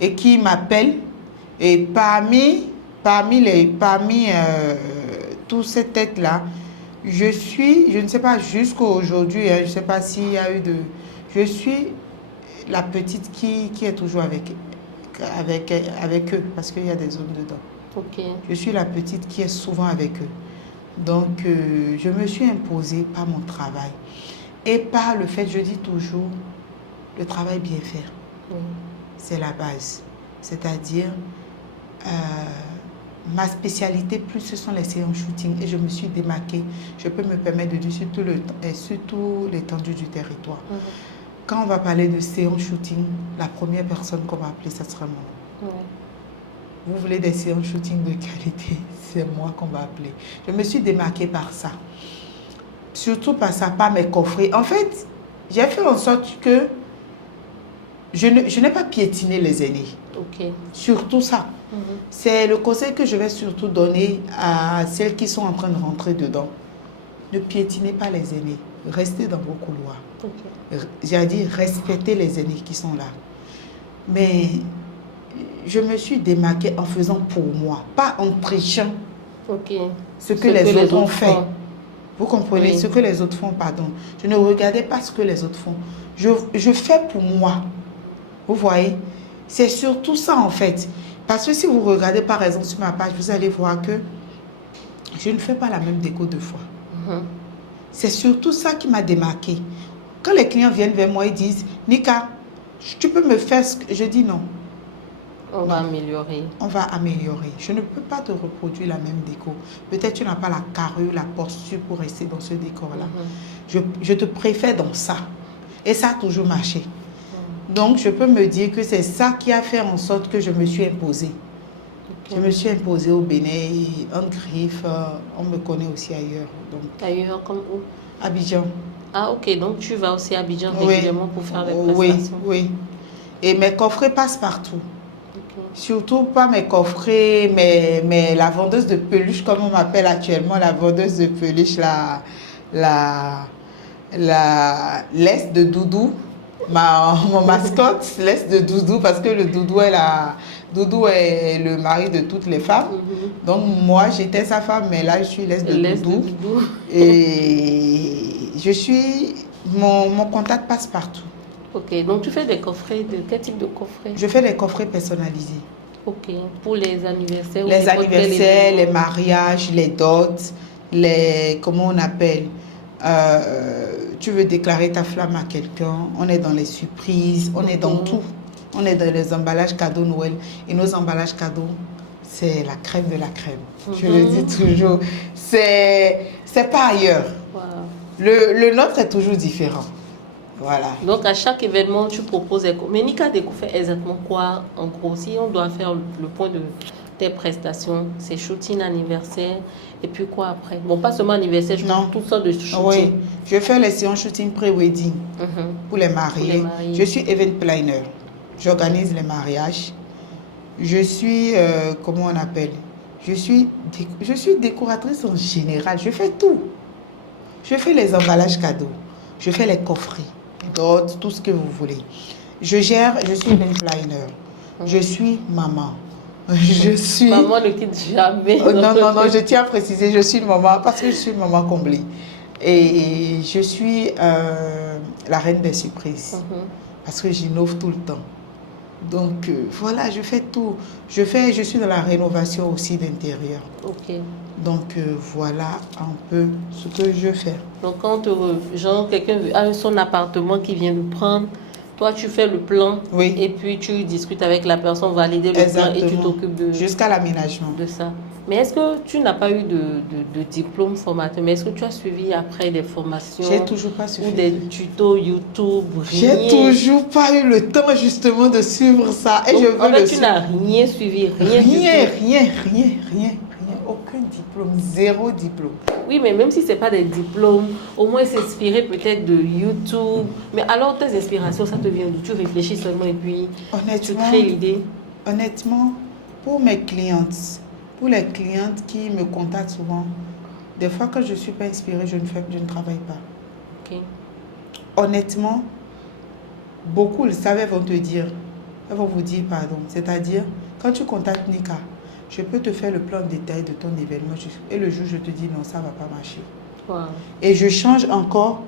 et qui m'appellent. Et parmi toutes ces têtes-là, je ne sais pas jusqu'à aujourd'hui, je ne sais pas s'il y a eu de... Je suis la petite qui est toujours avec eux, parce qu'il y a des hommes dedans. Okay. Je suis la petite qui est souvent avec eux. Donc, je me suis imposée par mon travail. Et par le fait, je dis toujours, le travail bien fait. C'est la base. C'est-à-dire, ma spécialité plus, ce sont les séances shooting. Et je me suis démarquée. Je peux me permettre de dire sur tout l'étendue du territoire. Quand on va parler de séances shooting, la première personne qu'on va appeler, ça sera moi. Vous voulez des séances shooting de qualité, c'est moi qu'on va appeler. Je me suis démarquée par ça. Surtout par ça, par mes coffrets. En fait, j'ai fait en sorte que je n'ai pas piétiné les aînés. Okay. Surtout ça. C'est le conseil que je vais surtout donner à celles qui sont en train de rentrer dedans. Ne piétinez pas les aînés. Restez dans vos couloirs. Okay. J'ai dit, respectez les aînés qui sont là. Mais je me suis démarquée en faisant pour moi, pas en trichant ce que les autres ont fait. Vous comprenez? Ce que les autres font, pardon. Je ne regardais pas ce que les autres font. Je fais pour moi. Vous voyez? C'est surtout ça en fait. Parce que si vous regardez par exemple sur ma page, vous allez voir que je ne fais pas la même déco deux fois. C'est surtout ça qui m'a démarquée. Quand les clients viennent vers moi, ils disent, Nika, tu peux me faire ce que... Je dis non. On va améliorer. On va améliorer. Je ne peux pas te reproduire la même déco. Peut-être tu n'as pas la carrure, la posture pour rester dans ce décor-là. Je te préfère dans ça. Et ça a toujours marché. Donc, je peux me dire que c'est ça qui a fait en sorte que je me suis imposée. Je me suis imposée au Bénin, en Griffe, on me connaît aussi ailleurs. Donc, ailleurs comme où? Abidjan. Ah, ok. Donc, tu vas aussi à Abidjan régulièrement pour faire des prestations? Oui. Et mes coffrets passent partout. Surtout pas mes coffrets, mais la vendeuse de peluche, comme on m'appelle actuellement, la vendeuse de peluche, la laisse de Doudou, mon mascotte, laisse de Doudou, parce que le Doudou est Doudou est le mari de toutes les femmes. Donc, moi, j'étais sa femme, mais là, je suis l'aise de Doudou. Et je suis... Mon contact passe partout. Ok, donc tu fais des coffrets. De quel type de coffret? Je fais des coffrets personnalisés. Ok, pour les anniversaires? Les anniversaires, les mariages, les dots, comment on appelle, tu veux déclarer ta flamme à quelqu'un, on est dans les surprises, on est dans tout. On est dans les emballages cadeaux Noël. Et nos emballages cadeaux, c'est la crème de la crème. Je le dis toujours. C'est pas ailleurs. Wow. Le nôtre est toujours différent. Voilà. Donc, à chaque événement, tu proposes... Mais Nika Déco fait exactement quoi, en gros? Si on doit faire le point de tes prestations, c'est shooting anniversaire, et puis quoi après? Bon, pas seulement anniversaire, je fais toutes sortes de shooting. Oui, je fais les séances shooting pré-wedding pour les mariés. Je suis event planner. J'organise les mariages. Je suis, comment on appelle? Je suis décoratrice en général. Je fais tout. Je fais les emballages cadeaux. Je fais les coffrets. Tout ce que vous voulez. Je suis event planner. Je suis maman. Je suis... Maman ne quitte jamais. Non, je tiens à préciser, je suis maman parce que je suis maman comblée. Et je suis la reine des surprises. Parce que j'innove tout le temps. Donc voilà, je fais tout. Je suis dans la rénovation aussi d'intérieur. Ok. Donc voilà un peu ce que je fais. Donc quand quelqu'un a son appartement qui vient de prendre, toi tu fais le plan, et puis tu discutes avec la personne, valider le plan et tu t'occupes de... Jusqu'à l'aménagement. De ça. Mais est-ce que tu n'as pas eu de diplôme formateur? Mais est-ce que tu as suivi après des formations? J'ai toujours pas suivi. Ou des tutos YouTube? J'ai toujours pas eu le temps justement de suivre ça. Et Donc, tu n'as rien suivi, rien. Aucun diplôme, zéro diplôme. Oui, mais même si ce n'est pas des diplômes, au moins s'inspirer peut-être de YouTube. Mais alors, tes inspirations, ça te vient d'où? Tu réfléchis seulement et puis tu crées l'idée? Honnêtement, pour mes clientes, pour les clientes qui me contactent souvent, des fois quand je ne suis pas inspirée, je ne travaille pas. Ok. Honnêtement, beaucoup le savent, vont te dire, elles vont vous dire pardon. C'est-à-dire, quand tu contactes Nika, je peux te faire le plan de détail de ton événement et le jour je te dis non, ça ne va pas marcher. Wow. Et je change encore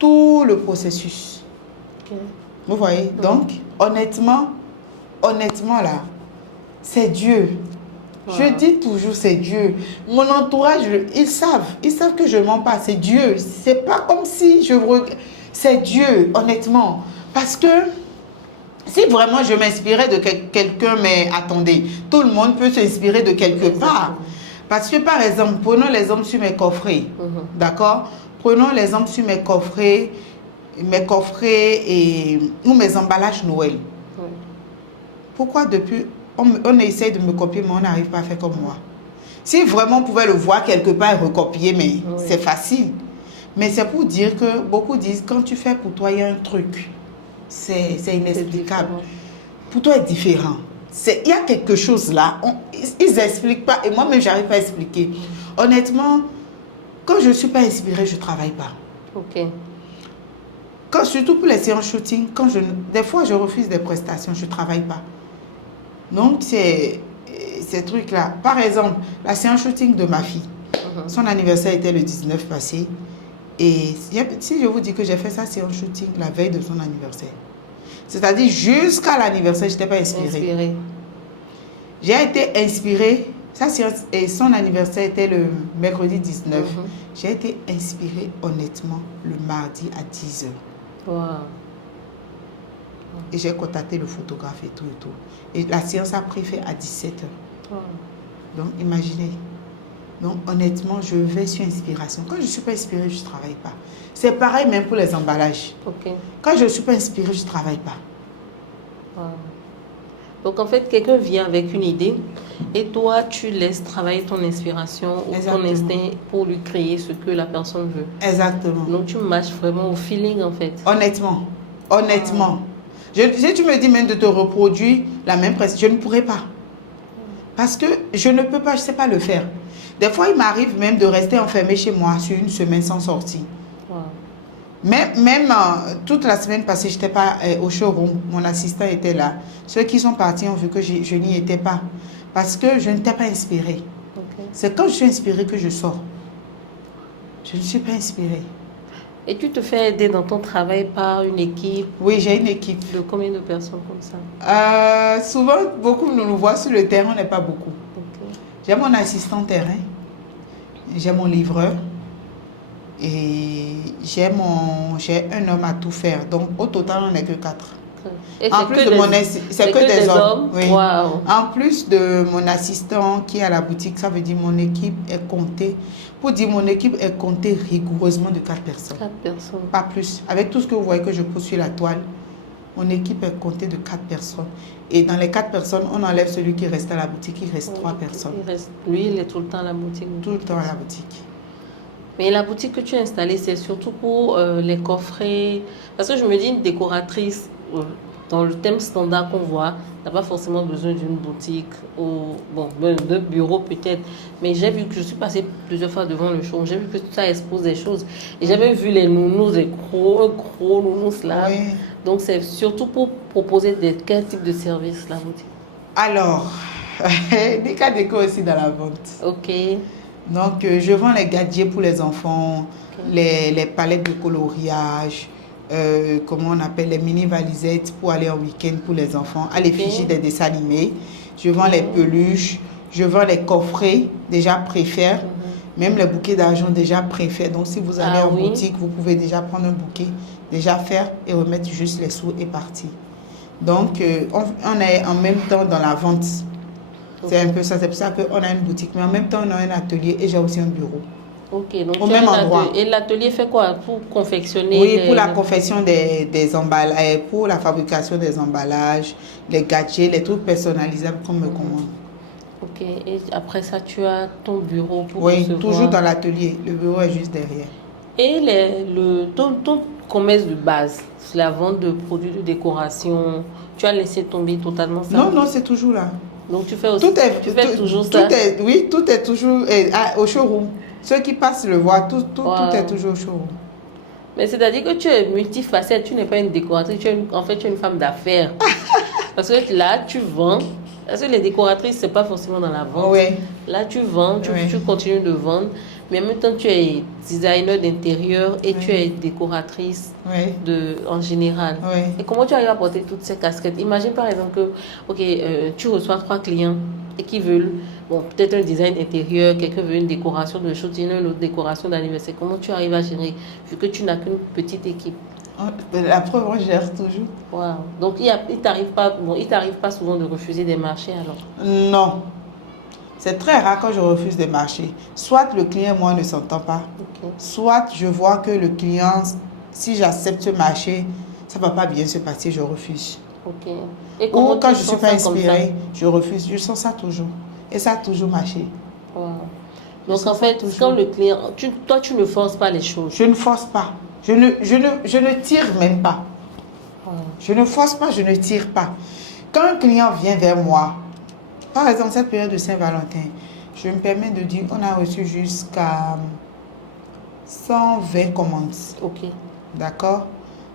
tout le processus. Okay. Vous voyez? Donc, honnêtement là, c'est Dieu. Wow. Je dis toujours c'est Dieu. Mon entourage, ils savent que je ne mens pas, c'est Dieu. C'est pas comme si c'est Dieu, honnêtement. Parce que si vraiment je m'inspirais de quelqu'un, mais attendez, tout le monde peut s'inspirer de quelque part. Parce que par exemple, prenons l'exemple sur mes coffrets, d'accord? Prenons l'exemple sur mes coffrets ou mes emballages Noël. Pourquoi depuis, on essaie de me copier, mais on n'arrive pas à faire comme moi? Si vraiment on pouvait le voir quelque part et recopier, mais c'est facile. Mais c'est pour dire que beaucoup disent, quand tu fais pour toi, il y a un truc. C'est inexplicable. Pour toi, c'est différent. Il y a quelque chose là. Ils n'expliquent pas. Et moi-même, je n'arrive pas à expliquer. Honnêtement, quand je ne suis pas inspirée, je ne travaille pas. Ok. Surtout pour les séances shooting, des fois, je refuse des prestations, je ne travaille pas. Donc, c'est ces trucs-là. Par exemple, la séance shooting de ma fille, son anniversaire était le 19 passé. Et si je vous dis que j'ai fait ça séance shooting la veille de son anniversaire, c'est-à-dire jusqu'à l'anniversaire, je n'étais pas inspirée. J'ai été inspirée, sa séance et son anniversaire était le mercredi 19. J'ai été inspirée honnêtement le mardi à 10h. Wow. Et j'ai contacté le photographe et tout. Et la séance a pris fait à 17h. Wow. Donc imaginez. Donc honnêtement, je vais sur inspiration. Quand je ne suis pas inspirée, je ne travaille pas. C'est pareil même pour les emballages. Okay. Quand je ne suis pas inspirée, je ne travaille pas. Wow. Donc en fait, quelqu'un vient avec une idée et toi, tu laisses travailler ton inspiration ou ton instinct pour lui créer ce que la personne veut. Exactement. Donc tu marches vraiment au feeling en fait. Honnêtement. Si tu me dis même de te reproduire la même presse, je ne pourrais pas. Parce que je ne peux pas, je ne sais pas le faire. Des fois, il m'arrive même de rester enfermée chez moi sur une semaine sans sortir. Wow. Même toute la semaine passée, je n'étais pas au showroom. Mon assistant était là. Ceux qui sont partis ont vu que je n'y étais pas. Parce que je n'étais pas inspirée. Ok. C'est quand je suis inspirée que je sors. Je ne suis pas inspirée. Et tu te fais aider dans ton travail par une équipe Oui, j'ai une équipe. de combien de personnes comme ça? Souvent, beaucoup nous voient sur le terrain, on n'est pas beaucoup. Ok. J'ai mon assistant terrain. J'ai mon livreur. Et j'ai un homme à tout faire. Donc, au total, on n'est que 4. Et En plus de mon c'est que des hommes. Oui. Wow. En plus de mon assistant qui est à la boutique, ça veut dire mon équipe est comptée. Pour dire mon équipe est comptée rigoureusement de 4 personnes. 4 personnes. Pas plus. Avec tout ce que vous voyez que je pose sur la toile, mon équipe est comptée de 4 personnes. Et dans les 4 personnes, on enlève celui qui reste à la boutique, il reste 3 personnes. Lui, il est tout le temps à la boutique. Tout le temps à la boutique. Mais la boutique que tu as installée, c'est surtout pour les coffrets. Parce que je me dis, une décoratrice, dans le thème standard qu'on voit, n'a pas forcément besoin d'une boutique ou d'un bureau peut-être. Mais j'ai vu que je suis passée plusieurs fois devant le show. J'ai vu que tout ça expose des choses. Et j'avais vu les nounous, un gros nounous là. Oui. Donc c'est surtout pour proposer quel type de service la boutique. Alors, Nika Déco aussi dans la vente. Ok. Donc, je vends les gadgets pour les enfants, les palettes de coloriage, comment on appelle, les mini valisettes pour aller en week-end pour les enfants, à l'effigie des dessins animés. Je vends les peluches, je vends les coffrets déjà préfaits, même les bouquets d'argent déjà préfaits. Donc, si vous allez en boutique, vous pouvez déjà prendre un bouquet, déjà faire et remettre juste les sous et partir. Donc, on est en même temps dans la vente. C'est un peu ça, c'est pour ça qu'on a une boutique, mais en même temps on a un atelier et j'ai aussi un bureau. Ok, donc au même endroit. Et l'atelier fait quoi? Pour confectionner? Oui, pour la confection des emballages, pour la fabrication des emballages, les gadgets, les trucs personnalisables qu'on me commande. Ok, et après ça tu as ton bureau pour recevoir. Toujours dans l'atelier, le bureau est juste derrière. Et ton commerce de base, la vente de produits de décoration, tu as laissé tomber totalement ça? Non, c'est toujours là. Donc tu fais aussi, toujours ça? Oui, tout est toujours au showroom. Ceux qui passent le voient, tout est toujours au showroom. Mais c'est-à-dire que tu es multifacette, tu n'es pas une décoratrice, en fait tu es une femme d'affaires. Parce que là, tu vends. Parce que les décoratrices, c'est pas forcément dans la vente. Oui. Là, tu vends, tu continues de vendre. Mais en même temps, tu es designer d'intérieur et tu es décoratrice en général. Oui. Et comment tu arrives à porter toutes ces casquettes? Imagine par exemple que tu reçois 3 clients et qui veulent, peut-être un design intérieur, quelqu'un veut une décoration de shooting, une autre décoration d'anniversaire. Comment tu arrives à gérer vu que tu n'as qu'une petite équipe? La preuve, on gère toujours. Wow. Donc, il t'arrive pas souvent de refuser des marchés alors? Non. C'est très rare quand je refuse des marchés. Soit le client et moi ne s'entend pas, soit je vois que le client, si j'accepte ce marché, ça ne va pas bien se passer, je refuse. Ok. Et ou quand je ne suis pas inspirée, je refuse. Je sens ça toujours. Et ça a toujours marché. Wow. Donc en fait, quand le client, toi tu ne forces pas les choses. Je ne force pas. Je ne tire même pas. Je ne force pas, je ne tire pas. Quand un client vient vers moi, par exemple, cette période de Saint-Valentin, je me permets de dire qu'on a reçu jusqu'à 120 commandes. Ok. D'accord?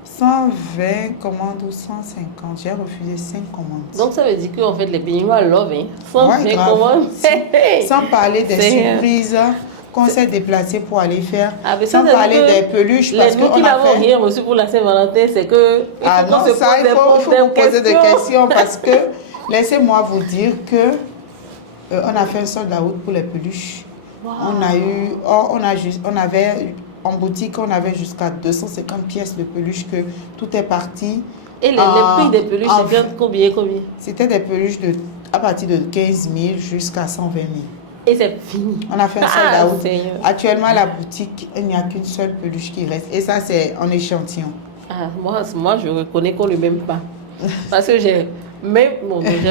120 commandes ou 150. J'ai refusé 5 commandes. Donc ça veut dire qu'en fait, les Béninois love, hein? 120 commandes. Sans parler des surprises qu'on s'est déplacé pour aller faire. Sans parler des peluches. Parce nous qui n'avons rien reçu pour la Saint-Valentin, c'est que. Ah non, ça, il faut vous poser des questions parce que laissez-moi vous dire que on a fait un solde à route pour les peluches. Wow. On avait en boutique, on avait jusqu'à 250 pièces de peluches que tout est parti. Et les prix des peluches, c'était combien? C'était des peluches à partir de 15 000 jusqu'à 120 000. Et c'est fini. On a fait un solde à route. Actuellement, à la boutique, il n'y a qu'une seule peluche qui reste. Et ça, c'est en échantillon. Ah, moi, je reconnais qu'on ne m'aime pas. Parce que j'ai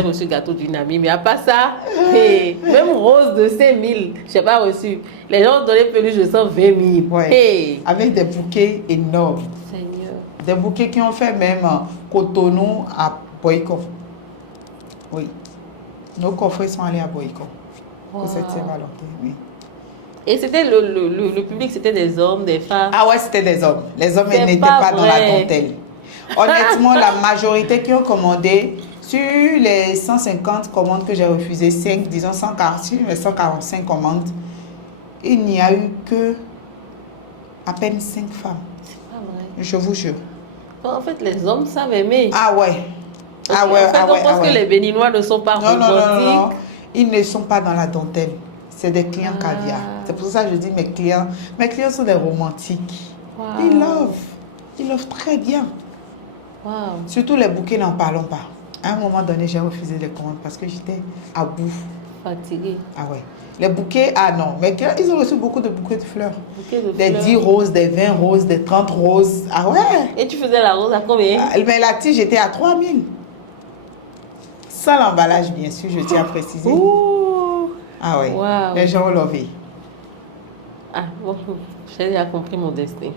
reçu gâteau d'une amie, mais à part ça, même rose de 5 000, je n'ai pas reçu. Les gens ont donné peluche de 120 000. Ouais. Hey. Avec des bouquets énormes. Seigneur. Des bouquets qui ont fait même Cotonou à Boycon. Oui. Nos coffrets sont allés à Boycon. Pour cette Saint-Valentin, oui. Et c'était le public, c'était des hommes, des femmes. Ah ouais, c'était des hommes. Les hommes C'est n'étaient pas pas dans la vrai. dentelle. Honnêtement, la majorité qui ont commandé, sur les 150 commandes que j'ai refusées, 5, disons 140, sur les 145 commandes, il n'y a eu que à peine 5 femmes. C'est pas vrai. Je vous jure. En fait, les hommes savent aimer. Ah ouais. Ah Ok, ouais, en fait, ah ouais, on pense ah ouais. que les Béninois ne sont pas Non, non, non, non, non. romantiques. Ils ne sont pas dans la dentelle. C'est des clients Ah. caviar. C'est pour ça que je dis mes clients sont des romantiques. Wow. Ils lovent. Ils lovent très bien. Wow. Surtout les bouquets, n'en parlons pas. À un moment donné, j'ai refusé les commandes parce que j'étais à bout. Fatigué. Ah ouais. Les bouquets, ah non. Mais ils ont reçu beaucoup de bouquets de fleurs. Bouquet de Des fleurs. 10 roses, des 20 roses, des 30 roses. Ah ouais. Et tu faisais la rose à combien? Ah, mais la tige était à 3000. Sans l'emballage, bien sûr, je tiens à préciser. Ouh. Ah ouais. Wow. Les gens ont levé. Ah, bon, j'ai déjà compris mon destin.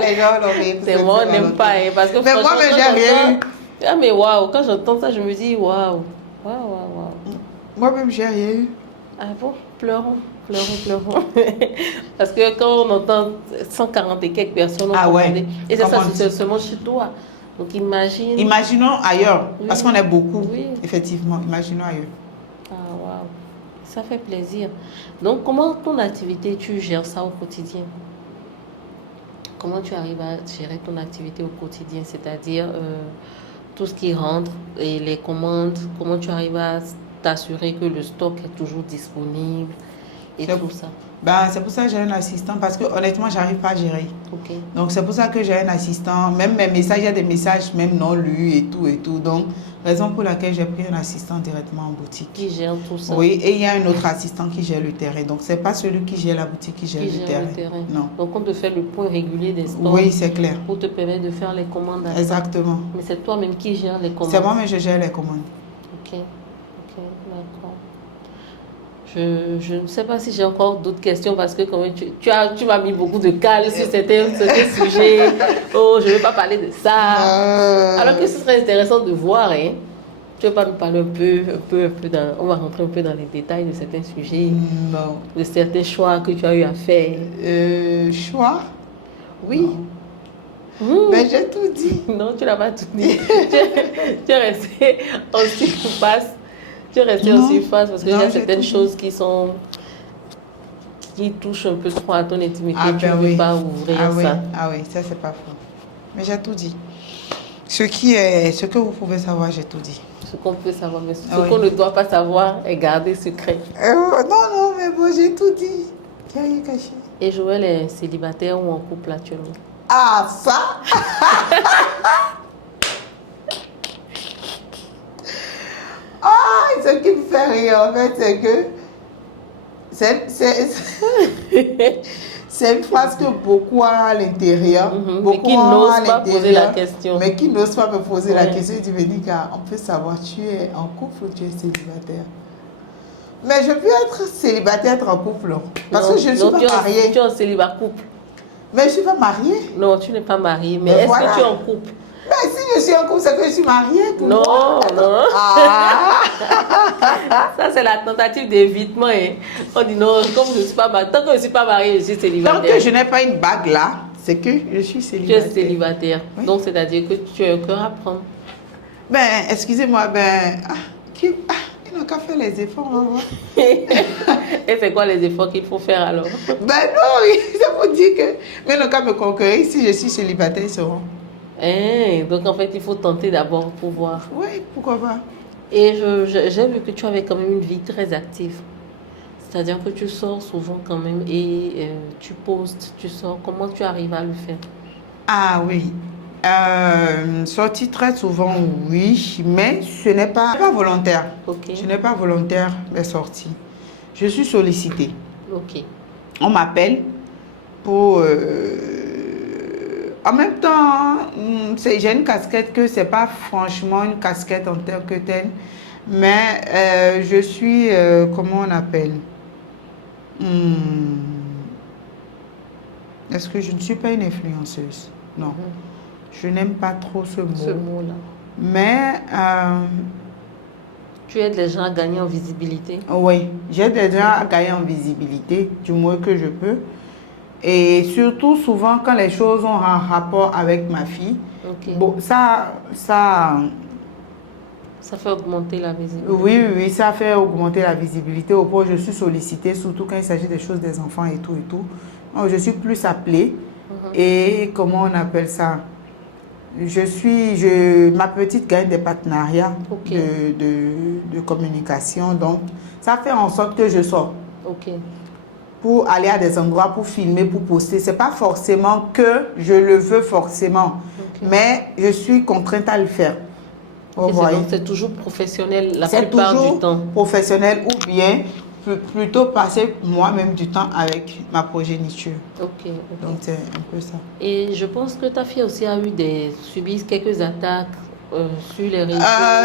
Les gens ont levé. C'est moi, on n'aime pas, hein, parce que Mais moi, franchement, mais quand j'ai rien eu. j'entends- Ah, mais waouh, quand j'entends ça, je me dis waouh. Waouh, waouh, waouh. Moi-même, j'ai rien eu. Ah bon, pleurons, pleurons, pleurons. Parce que quand on entend 140 et quelques personnes ont Ah ouais. commandé, et c'est ça, Comment c'est seulement chez toi. Donc imagine. Imaginons ailleurs, Oui. parce qu'on est beaucoup. Oui. Effectivement, imaginons ailleurs. Ah waouh, ça fait plaisir. Donc comment ton activité, tu gères ça au quotidien? Comment tu arrives à gérer ton activité au quotidien, c'est-à-dire tout ce qui rentre et les commandes, comment tu arrives à t'assurer que le stock est toujours disponible et C'est- tout ça? Ben, c'est pour ça que j'ai un assistant, parce que honnêtement, j'arrive pas à gérer. Ok. Donc, c'est pour ça que j'ai un assistant. Même mes messages, il y a des messages même non lus et tout et tout. Donc, raison pour laquelle j'ai pris un assistant directement en boutique. Qui gère tout ça? Oui, et il y a un autre assistant qui gère le terrain. Donc, c'est pas celui qui gère la boutique qui gère, Qui le, gère terrain. le terrain. Non. Donc on te fait le point régulier des stocks Oui, c'est clair. pour te permettre de faire les commandes. à- Exactement. Mais c'est toi-même qui gère les commandes. C'est moi, mais je gère les commandes. Ok, ok, d'accord. Je ne sais pas si j'ai encore d'autres questions parce que quand même, tu m'as mis beaucoup de cales sur certains sujets. Oh, je ne vais pas parler de ça. Alors que ce serait intéressant de voir, hein. Tu veux pas nous parler un peu dans... On va rentrer un peu dans les détails de certains sujets, Non. de certains choix que tu as eu à faire. Choix? Oui. Non. Mmh. Mais j'ai tout dit. Non, tu n'as pas tout dit. tu es resté en surface. Tu es resté en Non. surface parce que Non, il y a j'ai certaines tout dit. choses qui touchent un peu trop à ton intimité. Ah, tu ben ne veux oui. pas ouvrir Ah oui, ça. ah oui, ça c'est pas faux. Mais j'ai tout dit. Ce que vous pouvez savoir, j'ai tout dit. Ce qu'on peut savoir, mais ce Ah oui. qu'on ne doit pas savoir est gardé secret. Non, mais bon, j'ai tout dit. Il n'y a rien caché. Et Joël est célibataire ou en couple actuellement? Ah, ça? Ah, ce qui me fait rire, en fait, c'est que c'est une phrase que beaucoup ont à l'intérieur. Mais Beaucoup qui ont n'ose à pas poser l'intérieur, la question. Mais qui n'ose pas me poser la Ouais. question. Il dit, Vénica, on peut savoir, tu es en couple ou tu es célibataire? Mais je peux être célibataire, être en couple. Parce que je ne suis pas mariée. Tu es en célibat couple. Mais je ne suis pas mariée. Non, tu n'es pas mariée, mais Mais est-ce voilà. que tu es en couple? Mais si je suis en couple, c'est que je suis mariée. Pour Non, moi. non. Ah. Ça, c'est la tentative d'évitement. Hein. On dit non, comme je ne suis pas mariée, tant que je ne suis pas mariée, je suis Tant célibataire. que je n'ai pas une bague là, c'est que je suis Tu célibataire. es célibataire. Oui. Donc, c'est-à-dire que tu as un cœur à prendre. Ben, excusez-moi, ils n'ont qu'à faire les efforts, on va voir. Et c'est quoi les efforts qu'il faut faire alors? Ben non, c'est pour dire que, mais ils n'ont qu'à me conquérir. Si je suis célibataire, ils seront. Donc, en fait, il faut tenter d'abord pour voir. Oui, pourquoi pas. Et j'ai vu que tu avais quand même une vie très active. C'est-à-dire que tu sors souvent quand même et tu postes, tu sors. Comment tu arrives à le faire? Ah oui. Sortir très souvent, oui, mais ce n'est pas volontaire. Ok, Je n'ai pas volontaire les sorties. Je suis sollicitée. ok. On m'appelle pour... En même temps, j'ai une casquette que c'est pas franchement une casquette en tant que telle, mais je suis, comment on appelle? Est-ce que je ne suis pas une influenceuse? Non. Je n'aime pas trop ce mot. Ce mot-là. Mais Tu aides les gens à gagner en visibilité? Oui, j'aide les gens à gagner en visibilité du moins que je peux. Et surtout, souvent, quand les choses ont un rapport avec ma fille, bon, ça fait augmenter la visibilité. Oui, ça fait augmenter la visibilité. Au point où je suis sollicitée, surtout quand il s'agit des choses des enfants et tout et tout. Donc, je suis plus appelée. Et comment on appelle ça? Ma petite gagne des partenariats de communication. Donc, ça fait en sorte que je sors. Pour aller à des endroits, pour filmer, pour poster. C'est pas forcément que je le veux forcément. Mais je suis contrainte à le faire. Donc c'est toujours professionnel la plupart du temps. C'est toujours professionnel ou bien plutôt passer moi-même du temps avec ma progéniture. Donc c'est un peu ça. Et je pense que ta fille aussi a subi quelques attaques sur les réseaux.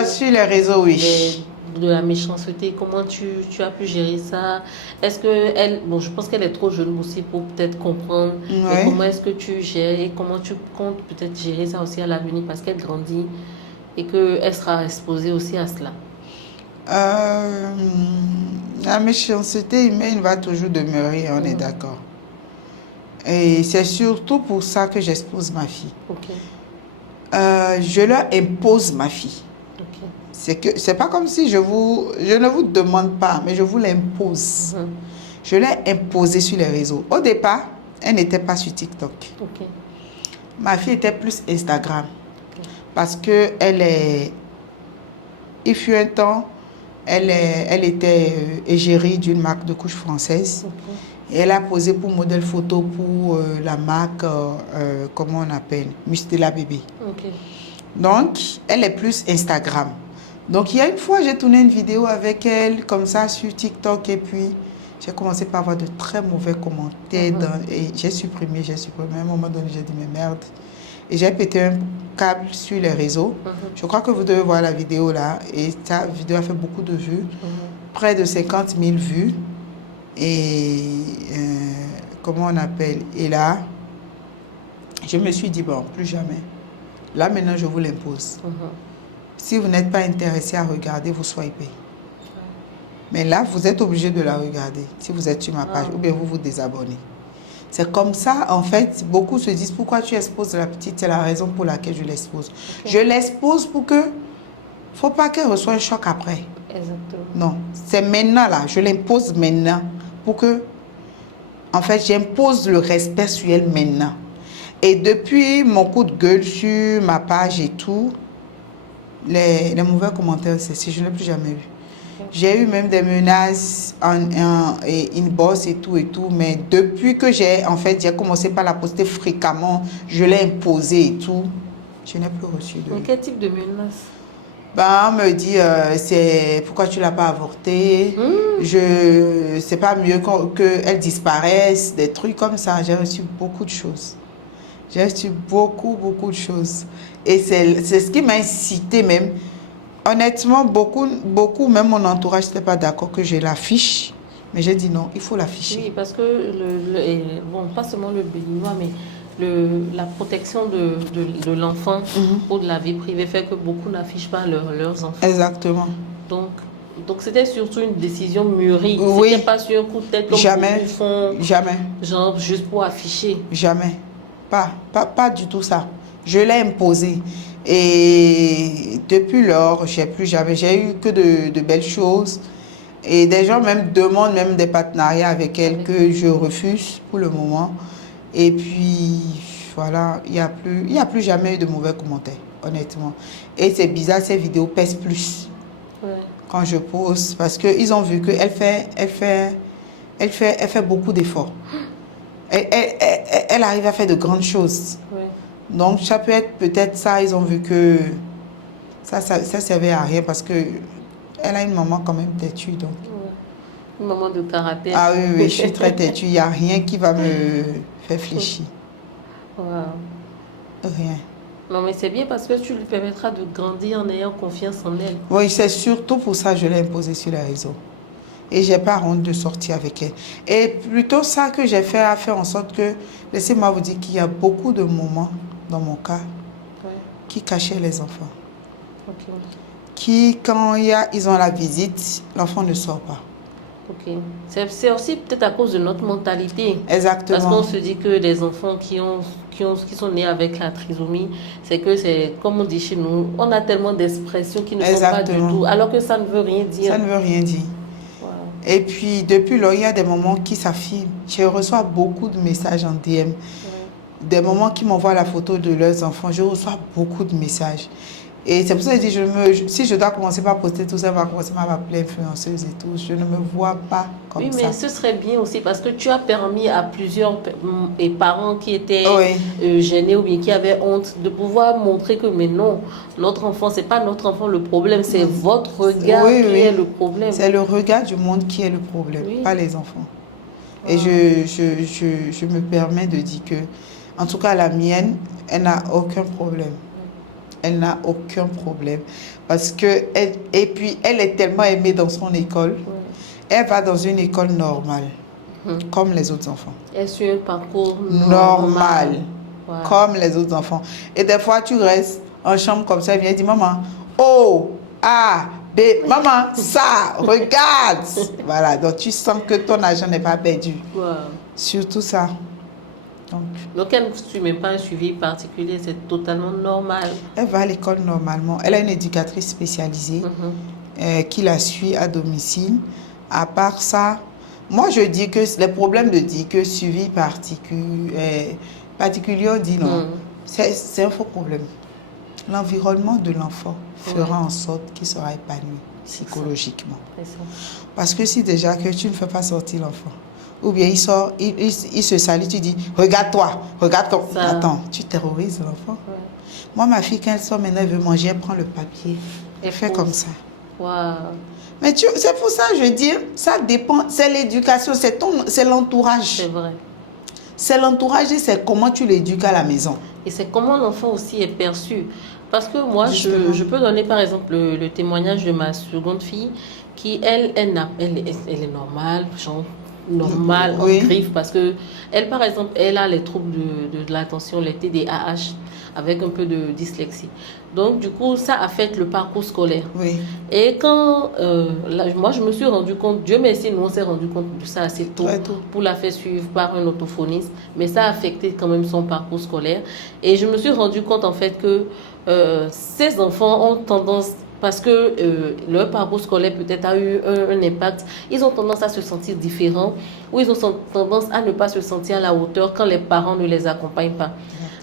Sur les réseaux, oui. De la méchanceté. Comment tu as pu gérer ça? Est-ce que elle, bon, je pense qu'elle est trop jeune aussi pour peut-être comprendre. Mais comment est-ce que tu gères et comment tu comptes peut-être gérer ça aussi à l'avenir parce qu'elle grandit et qu'elle sera exposée aussi à cela? La méchanceté humaine va toujours demeurer, on est d'accord. Et c'est surtout pour ça que j'expose ma fille. Je leur impose ma fille. C'est pas comme si je ne vous demande pas, mais je vous l'impose. Je l'ai imposé sur les réseaux. Au départ, elle n'était pas sur TikTok. Ma fille était plus Instagram. Parce que il fut un temps, elle était égérie d'une marque de couches française. Et elle a posé pour modèle photo pour la marque, comment on appelle, Mustela Bébé. Donc, elle est plus Instagram. Donc, il y a une fois, j'ai tourné une vidéo avec elle, comme ça, sur TikTok. Et puis, j'ai commencé par avoir de très mauvais commentaires. Et j'ai supprimé. À un moment donné, j'ai dit, mais merde. Et j'ai pété un câble sur les réseaux. Je crois que vous devez voir la vidéo là. Et ta vidéo a fait beaucoup de vues. Près de 50 000 vues. Et comment on appelle? Et là, je me suis dit, bon, plus jamais. Là, maintenant, je vous l'impose. Si vous n'êtes pas intéressé à regarder, vous swipez. Mais là, vous êtes obligé de la regarder. Si vous êtes sur ma page, ou bien vous vous désabonnez. C'est comme ça, en fait, beaucoup se disent, pourquoi tu exposes la petite? C'est la raison pour laquelle je l'expose. Je l'expose pour que, faut pas qu'elle reçoive un choc après. Exactement. Non, c'est maintenant là, je l'impose maintenant. Pour que, en fait, j'impose le respect sur elle maintenant. Et depuis mon coup de gueule sur ma page et tout, les mauvais commentaires, je ne l'ai plus jamais eu. J'ai eu même des menaces en inbox et tout, mais depuis que j'ai commencé par la poster fréquemment, je l'ai imposé et tout, je n'ai plus reçu de... Mais quel type de menaces? On me dit, c'est pourquoi tu ne l'as pas avorté, c'est pas mieux qu'elle disparaisse, des trucs comme ça. J'ai reçu beaucoup de choses. J'ai reçu beaucoup de choses. Et c'est ce qui m'a incité même. Honnêtement, beaucoup, même mon entourage n'était pas d'accord que je l'affiche. Mais j'ai dit non, il faut l'afficher. Oui, parce que, bon, pas seulement le béninois, mais la protection de l'enfant ou de la vie privée fait que beaucoup n'affichent pas leurs enfants. Exactement. Donc c'était surtout une décision mûrie. Oui. C'était pas sur un coup de tête comme jamais, beaucoup font. Jamais. Genre juste pour afficher. Jamais. Pas du tout ça. Je l'ai imposé. Et depuis lors, j'ai eu que de belles choses. Et des gens même demandent même des partenariats avec elle que je refuse pour le moment. Et puis, voilà, il n'y a plus jamais eu de mauvais commentaires, honnêtement. Et c'est bizarre, ces vidéos pèsent plus quand je pose. Parce qu'ils ont vu qu'elle fait beaucoup d'efforts. Elle arrive à faire de grandes choses. Donc, ça peut être peut-être ça, ils ont vu que ça servait à rien parce qu'elle a une maman quand même têtue. Donc. Une maman de caractère. Ah oui, je suis très têtue. Il n'y a rien qui va me faire fléchir. Rien. Non, mais c'est bien parce que tu lui permettras de grandir en ayant confiance en elle. Oui, c'est surtout pour ça que je l'ai imposée sur les réseaux. Et je n'ai pas honte de sortir avec elle. Et plutôt ça que j'ai fait à faire en sorte que, laissez-moi vous dire qu'il y a beaucoup de moments, dans mon cas, qui cachaient les enfants. qui, quand ils ont la visite, l'enfant ne sort pas. Ok. C'est aussi peut-être à cause de notre mentalité. Exactement. Parce qu'on se dit que les enfants qui sont nés avec la trisomie, c'est comme on dit chez nous, on a tellement d'expressions qui ne sont pas du tout, alors que ça ne veut rien dire. Ça ne veut rien dire. Wow. Et puis, depuis lors, il y a des moments qui s'affirment. Je reçois beaucoup de messages en DM. Ouais. Des moments qui m'envoient la photo de leurs enfants, je reçois beaucoup de messages. Et c'est pour ça que je dis, si je dois commencer par poster tout ça, on va commencer par m'appeler influenceuse et tout. Je ne me vois pas comme ça. Oui, mais ce serait bien aussi parce que tu as permis à plusieurs parents qui étaient gênés ou bien qui avaient honte de pouvoir montrer que, mais non, notre enfant, c'est pas notre enfant le problème, c'est votre regard qui est le problème. C'est le regard du monde qui est le problème, pas les enfants. Et je me permets de dire que, en tout cas, la mienne, elle n'a aucun problème. Elle n'a aucun problème. Parce que, et puis, elle est tellement aimée dans son école. Elle va dans une école normale, comme les autres enfants. Elle suit un parcours normal, comme les autres enfants. Et des fois, tu restes en chambre comme ça, elle vient dire, maman, O, A, B, maman, ça, regarde. Voilà, donc tu sens que ton argent n'est pas perdu. Surtout ça. Donc elle ne suit même pas un suivi particulier, c'est totalement normal. Elle va à l'école normalement. Elle a une éducatrice spécialisée qui la suit à domicile. À part ça, moi je dis que les problèmes de dire que suivi particulier, on dit non. C'est un faux problème. L'environnement de l'enfant fera en sorte qu'il sera épanoui psychologiquement. Parce que si déjà que tu ne fais pas sortir l'enfant, ou bien il sort, il se salit, tu dis, regarde-toi, regarde comme... Attends, tu terrorises l'enfant. Moi, ma fille, quand elle sort maintenant, elle veut manger, elle prend le papier. Elle fait comme ça. Mais c'est pour ça, je dis, ça dépend, c'est l'éducation, c'est l'entourage. C'est vrai. C'est l'entourage et c'est comment tu l'éduques à la maison. Et c'est comment l'enfant aussi est perçu. Parce que moi, je peux donner par exemple le témoignage de ma seconde fille, qui, elle est normale, genre, normale, en griffe, parce que elle, par exemple, elle a les troubles de l'attention, les TDAH, avec un peu de dyslexie. Donc, du coup, ça affecte le parcours scolaire. Et quand, moi, je me suis rendu compte, Dieu merci, nous, on s'est rendu compte de ça assez tôt, pour la faire suivre par un orthophoniste, mais ça a affecté quand même son parcours scolaire. Et je me suis rendu compte, en fait, que ces enfants ont tendance... Parce que leur parcours scolaire peut-être a eu un impact. Ils ont tendance à se sentir différents ou ils ont tendance à ne pas se sentir à la hauteur quand les parents ne les accompagnent pas.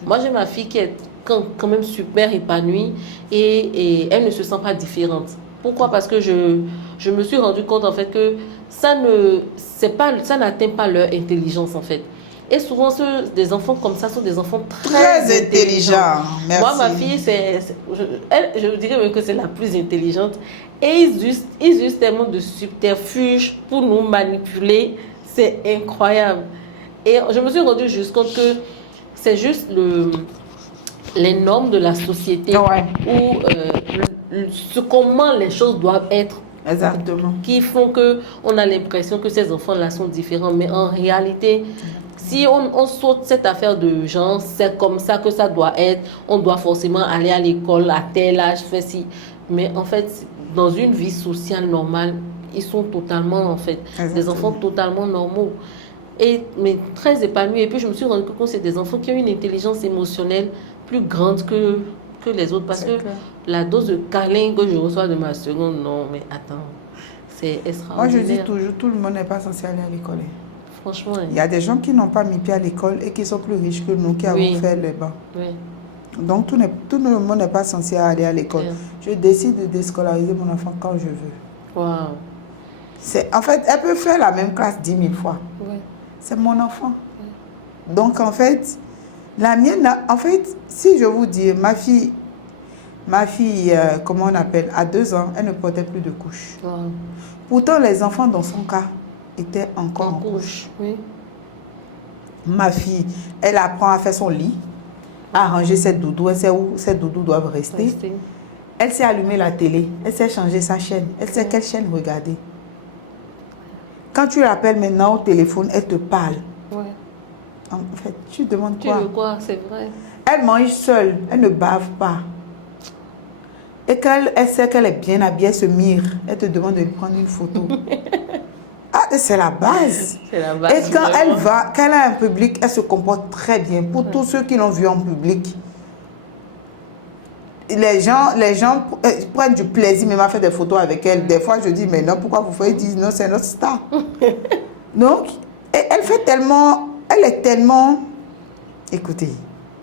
Moi, j'ai ma fille qui est quand même super épanouie et elle ne se sent pas différente. Pourquoi? Parce que je me suis rendu compte en fait que ça n'atteint pas leur intelligence en fait. Et souvent, des enfants comme ça sont des enfants très intelligents. Merci. Moi, ma fille, je dirais même que c'est la plus intelligente. Et ils usent tellement de subterfuges pour nous manipuler. C'est incroyable. Et je me suis rendu juste compte que c'est juste les normes de la société ou comment les choses doivent être. Exactement. Qui font qu'on a l'impression que ces enfants-là sont différents. Mais en réalité... Si on saute cette affaire de genre, c'est comme ça que ça doit être, on doit forcément aller à l'école à tel âge, faire ci. Mais en fait, dans une vie sociale normale, ils sont totalement, en fait, des enfants totalement normaux. Mais très épanouis. Et puis, je me suis rendu compte que c'est des enfants qui ont une intelligence émotionnelle plus grande que les autres. Parce que la dose de câlin que je reçois de ma seconde, non, mais attends, c'est extraordinaire. Moi, je dis toujours, tout le monde n'est pas censé aller à l'école. Franchement, il y a des gens qui n'ont pas mis pied à l'école et qui sont plus riches que nous, qui avons fait les bancs. Donc, tout le monde n'est pas censé aller à l'école. Je décide de déscolariser mon enfant quand je veux. En fait, elle peut faire la même classe 10 000 fois. C'est mon enfant. Donc, en fait, la mienne, en fait, si je vous dis, ma fille, comment on appelle, à 2 ans, elle ne portait plus de couche. Pourtant, les enfants, dans son cas, était encore en couche. Ma fille, elle apprend à faire son lit, à ranger ses doudous, elle sait où ses doudous doivent rester. Elle sait allumer la télé, elle sait changer sa chaîne, elle sait quelle chaîne regarder. Quand tu l'appelles maintenant au téléphone, elle te parle. En fait, tu demandes quoi? Tu veux quoi, c'est vrai. Elle mange seule, elle ne bave pas. Et quand elle sait qu'elle est bien habillée, elle se mire. Elle te demande de lui prendre une photo. Ah, c'est la base. C'est la base. Et quand elle va, quand elle a un public, elle se comporte très bien. Pour tous ceux qui l'ont vue en public, les gens prennent du plaisir même à faire des photos avec elle. Des fois, je dis, mais non, pourquoi vous faites? Ils disent, non, c'est notre star. Donc, elle fait tellement, elle est tellement, écoutez,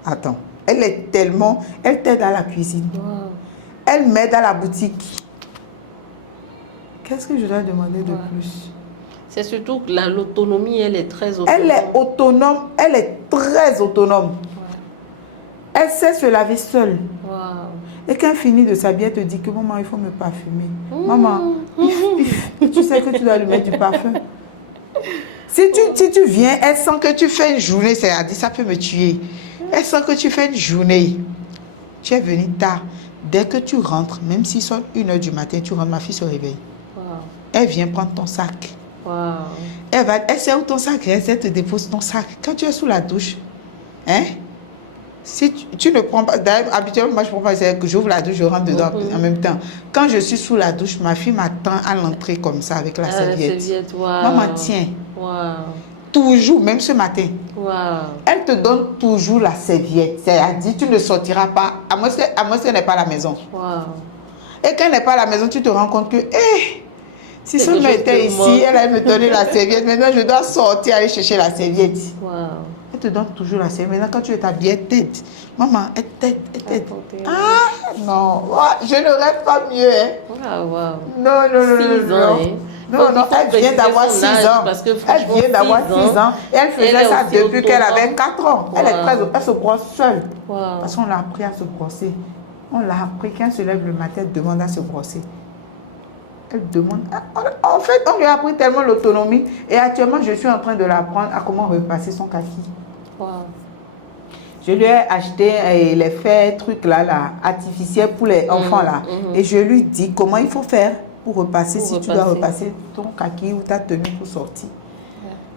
attends, elle t'aide à la cuisine. Wow. Elle m'aide à la boutique. Qu'est-ce que je dois demander de plus? C'est surtout que l'autonomie, elle est très autonome. Elle est autonome, elle est très autonome. Elle sait se laver seule. Wow. Et quand elle finit de s'habiller, elle te dit que maman, il faut me parfumer. Maman, tu sais que tu dois lui mettre du parfum. Si tu viens, elle sent que tu fais une journée, c'est-à-dire ça peut me tuer. Elle sent que tu fais une journée. Tu es venu tard. Dès que tu rentres, même s'il sonne 1h du matin, tu rentres, ma fille se réveille. Wow. Elle vient prendre ton sac. Wow. Elle sait où ton sac est, elle te dépose ton sac. Quand tu es sous la douche, hein? Si tu ne prends pas, d'ailleurs, habituellement, moi je prends pas, c'est que j'ouvre la douche, je rentre dedans en même temps. Quand je suis sous la douche, ma fille m'attend à l'entrée comme ça avec la serviette. Wow. Maman, tiens. Wow. Toujours, même ce matin. Wow. Elle te donne toujours la serviette. C'est-à-dire, tu ne sortiras pas, à moins qu'elle n'est pas à la maison. Wow. Et quand elle n'est pas à la maison, tu te rends compte que, si seulement elle était ici, elle allait me donner la serviette. Maintenant, je dois sortir, aller chercher la serviette. Wow. Elle te donne toujours la serviette. Maintenant, quand tu es habillée, elle t'aide. Maman, elle t'aide. Ah, non. Je ne rêve pas mieux. Hein. Wow, wow. Non. 6 ans, hein. Non, elle vient d'avoir 6 ans. Parce que Elle vient d'avoir 6 ans. Et elle faisait ça depuis qu'elle avait 4 ans. Wow. Elle se brosse seule. Wow. Parce qu'on l'a appris à se brosser. On l'a appris quand elle se lève le matin, elle demande à se brosser. Elle demande. En fait, on lui a appris tellement l'autonomie. Et actuellement, je suis en train de l'apprendre à comment repasser son kaki. Wow. Je lui ai acheté les faits, trucs là, artificiels pour les enfants là. Et je lui dis comment il faut faire pour repasser, tu dois repasser ton kaki ou ta tenue pour sortir.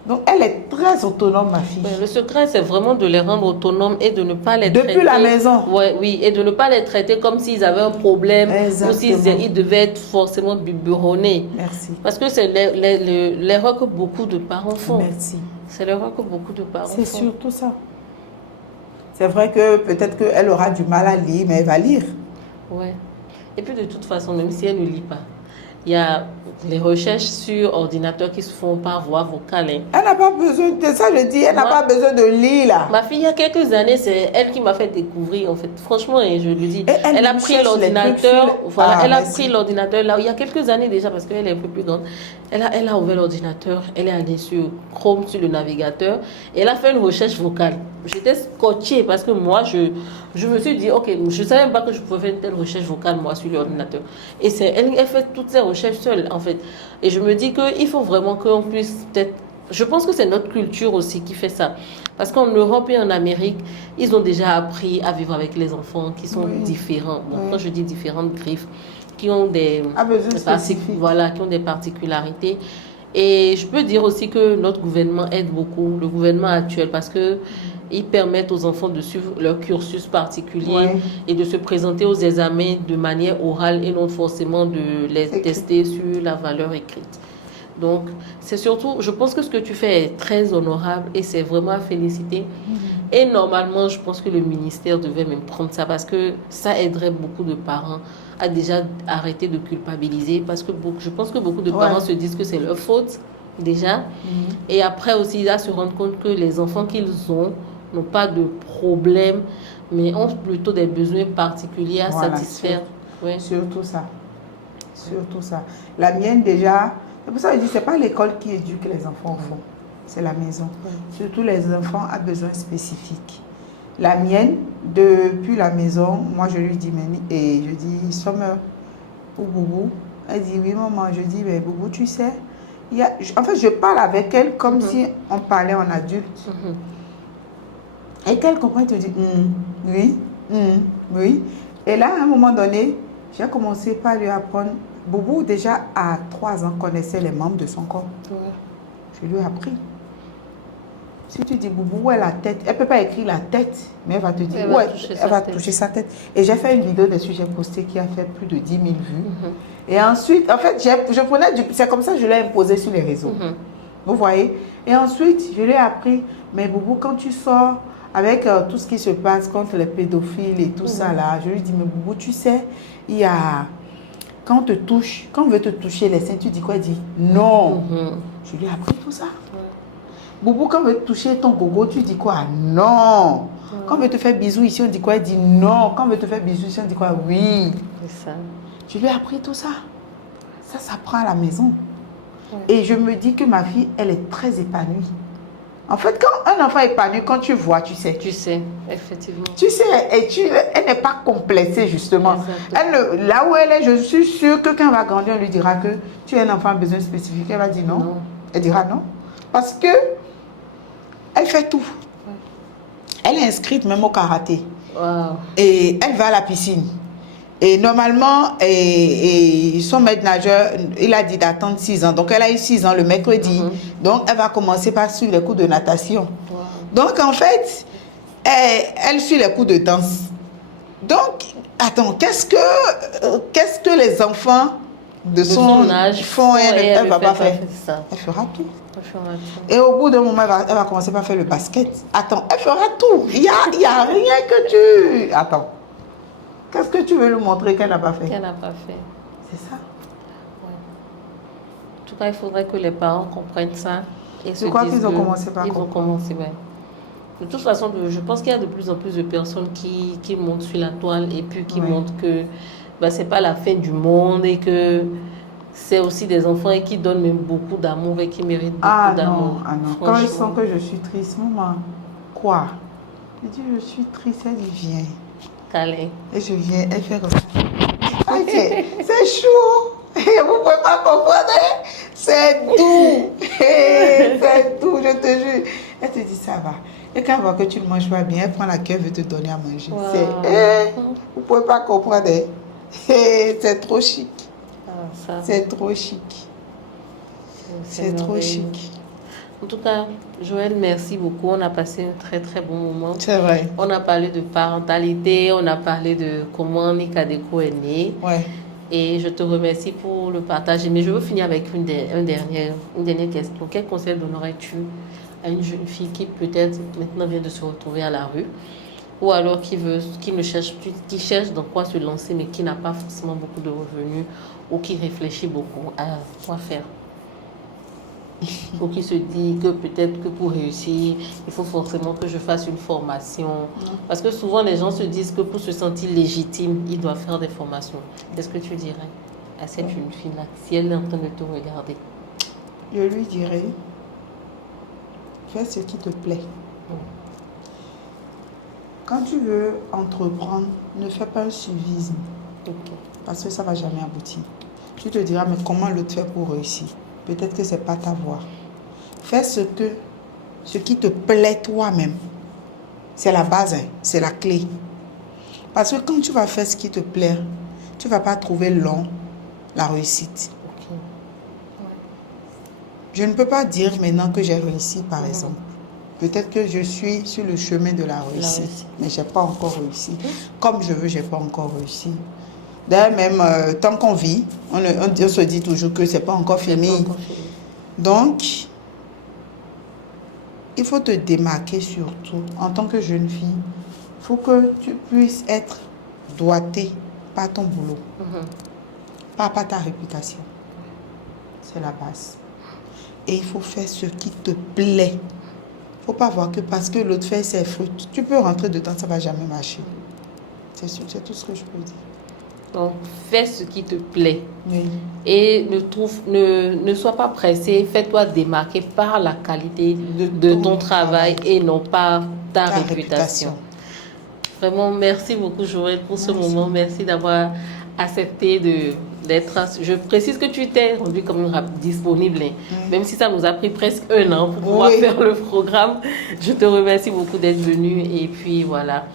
Donc, elle est très autonome, ma fille. Le secret, c'est vraiment de les rendre autonomes et de ne pas les traiter... Depuis la maison. Oui, et de ne pas les traiter comme s'ils avaient un problème. Exactement. Ou s'ils devaient être forcément biberonnés. Merci. Parce que c'est l'erreur que beaucoup de parents font. Merci. C'est l'erreur que beaucoup de parents font. C'est surtout ça. C'est vrai que peut-être qu'elle aura du mal à lire, mais elle va lire. Oui. Et puis de toute façon, même si elle ne lit pas, il y a les recherches sur ordinateur qui se font par voie vocale. Hein. Elle n'a pas besoin de ça, je dis, elle n'a pas besoin de lire là. Ma fille, il y a quelques années, c'est elle qui m'a fait découvrir, en fait. Franchement, et je lui dis, elle a pris l'ordinateur, voilà, elle a pris l'ordinateur là, il y a quelques années déjà, parce qu'elle est un peu plus grande. Elle a ouvert l'ordinateur, elle est allée sur Chrome, sur le navigateur, et elle a fait une recherche vocale. J'étais scotchée parce que moi, je me suis dit, ok, je ne savais même pas que je pouvais faire une telle recherche vocale, moi, sur l'ordinateur. Et elle fait toutes ses recherches seule, en fait. Et je me dis qu'il faut vraiment qu'on puisse peut-être... Je pense que c'est notre culture aussi qui fait ça. Parce qu'en Europe et en Amérique, ils ont déjà appris à vivre avec les enfants qui sont différents. Bon, quand je dis différentes griffes, qui ont des... Voilà, qui ont des particularités. Et je peux dire aussi que notre gouvernement aide beaucoup, le gouvernement actuel, parce que ils permettent aux enfants de suivre leur cursus particulier et de se présenter aux examens de manière orale et non forcément de les tester sur la valeur écrite. Donc, c'est surtout, je pense que ce que tu fais est très honorable et c'est vraiment à féliciter. Et normalement, je pense que le ministère devait même prendre ça parce que ça aiderait beaucoup de parents à déjà arrêter de culpabiliser parce que je pense que beaucoup de parents se disent que c'est leur faute déjà. Et après aussi, à se rendre compte que les enfants qu'ils ont n'ont pas de problème, mais ont plutôt des besoins particuliers à satisfaire. Surtout ça. Surtout ça. La mienne déjà, c'est pour ça que je dis, c'est pas l'école qui éduque les enfants au fond, c'est la maison. Surtout les enfants à besoins spécifiques. La mienne, depuis la maison, moi je lui dis, et je dis, Summer ou Boubou, elle dit, oui maman, je dis, mais Boubou, tu sais, en fait je parle avec elle comme si on parlait en adulte. Et qu'elle comprend, elle te dit, oui. Et là, à un moment donné, j'ai commencé par lui apprendre. Boubou, déjà à 3 ans, connaissait les membres de son corps. Je lui ai appris. Si tu dis Boubou, où est la tête? Elle ne peut pas écrire la tête, mais elle va te dire où elle va toucher sa tête. Et j'ai fait une vidéo dessus, j'ai posté qui a fait plus de 10 000 vues. Et ensuite, en fait, je prenais c'est comme ça que je l'ai imposé sur les réseaux. Vous voyez? Et ensuite, je lui ai appris, mais Boubou, quand tu sors avec tout ce qui se passe contre les pédophiles et tout ça là, je lui dis, mais Boubou, tu sais, il y a... Quand on te touche, quand on veut te toucher les seins, tu dis quoi? Elle dit non. Je lui ai appris tout ça. Boubou, quand on veut toucher ton gogo, tu dis quoi? Non. Quand on veut te faire bisous ici, on dit quoi? Elle dit non. Quand on veut te faire bisous ici, on dit quoi? Oui. C'est ça. Je lui ai appris tout ça. Ça s'apprend à la maison. Et je me dis que ma fille, elle est très épanouie. En fait, quand un enfant est épanoui, quand tu vois, tu sais. Tu sais, effectivement. Tu sais, elle n'est pas complexée, justement. Là où elle est, je suis sûre que quand elle va grandir, on lui dira que tu es un enfant à besoin spécifique. Elle va dire non. Elle dira non. Parce que elle fait tout. Elle est inscrite même au karaté. Et elle va à la piscine. Et normalement, son maître nageur, il a dit d'attendre 6 ans. Donc, elle a eu 6 ans le mercredi. Donc, elle va commencer par suivre les cours de natation. Donc, en fait, elle suit les cours de danse. Donc, attends, qu'est-ce que les enfants de son âge font et elle ne va pas faire? Elle fera tout. Et au bout d'un moment, elle va commencer par faire le basket. Attends, elle fera tout. Il n'y a rien que tu... Attends. Qu'est-ce que tu veux lui montrer qu'elle n'a pas fait? Qu'elle n'a pas fait. C'est ça. En tout cas, il faudrait que les parents comprennent ça. Et je crois qu'ils ont commencé par comprendre. Ils vont commencer, De toute façon, je pense qu'il y a de plus en plus de personnes qui montent sur la toile et puis qui montrent que ce n'est pas la fin du monde et que c'est aussi des enfants et qui donnent même beaucoup d'amour et qui méritent beaucoup d'amour. Ah non. Quand ils sentent que je suis triste, maman, quoi? Je dis, je suis triste, elle dit, viens. Câlin. Et je viens, elle fait comme ça. C'est chaud. Vous ne pouvez pas comprendre. C'est doux. C'est doux, je te jure. Elle te dit, ça va. Et quand elle voit que tu ne manges pas bien, elle prend la queue et veut te donner à manger. Vous ne pouvez pas comprendre. C'est trop chic. C'est trop chic. C'est trop chic. En tout cas, Joël, merci beaucoup. On a passé un très très bon moment. C'est vrai. On a parlé de parentalité, on a parlé de comment Nikadeko est né. Et je te remercie pour le partage. Mais je veux finir avec une dernière question. Quel conseil donnerais-tu à une jeune fille qui peut-être maintenant vient de se retrouver à la rue, ou alors qui cherche dans quoi se lancer mais qui n'a pas forcément beaucoup de revenus, ou qui réfléchit beaucoup à quoi faire? Ou qui se dit que peut-être que pour réussir, il faut forcément que je fasse une formation. Parce que souvent, les gens se disent que pour se sentir légitime, ils doivent faire des formations. Qu'est-ce que tu dirais à cette jeune fille-là, si elle est en train de te regarder? Je lui dirais, fais ce qui te plaît. Quand tu veux entreprendre, ne fais pas un suivisme. Parce que ça ne va jamais aboutir. Tu te diras, mais comment l'autre fait pour réussir? Peut-être que ce n'est pas ta voie. Fais ce qui te plaît toi-même. C'est la base, c'est la clé. Parce que quand tu vas faire ce qui te plaît, tu ne vas pas trouver long la réussite. Je ne peux pas dire maintenant que j'ai réussi, par exemple. Peut-être que je suis sur le chemin de la réussite, mais je n'ai pas encore réussi. Comme je veux, je n'ai pas encore réussi. D'ailleurs, même tant qu'on vit, on se dit toujours que ce n'est pas encore fini. Donc, il faut te démarquer surtout. En tant que jeune fille, il faut que tu puisses être doigtée par ton boulot, pas par ta réputation. C'est la base. Et il faut faire ce qui te plaît. Il ne faut pas voir que parce que l'autre fait ses fruits, tu peux rentrer dedans, ça ne va jamais marcher. C'est tout ce que je peux dire. Donc, fais ce qui te plaît. Et ne sois pas pressé. Fais-toi démarquer par la qualité de ton travail et non par ta réputation. Vraiment, merci beaucoup, Joël, pour ce moment. Merci d'avoir accepté d'être... Je précise que tu t'es rendu comme disponible, même si ça nous a pris presque 1 an pour pouvoir faire le programme. Je te remercie beaucoup d'être venu. Et puis, voilà.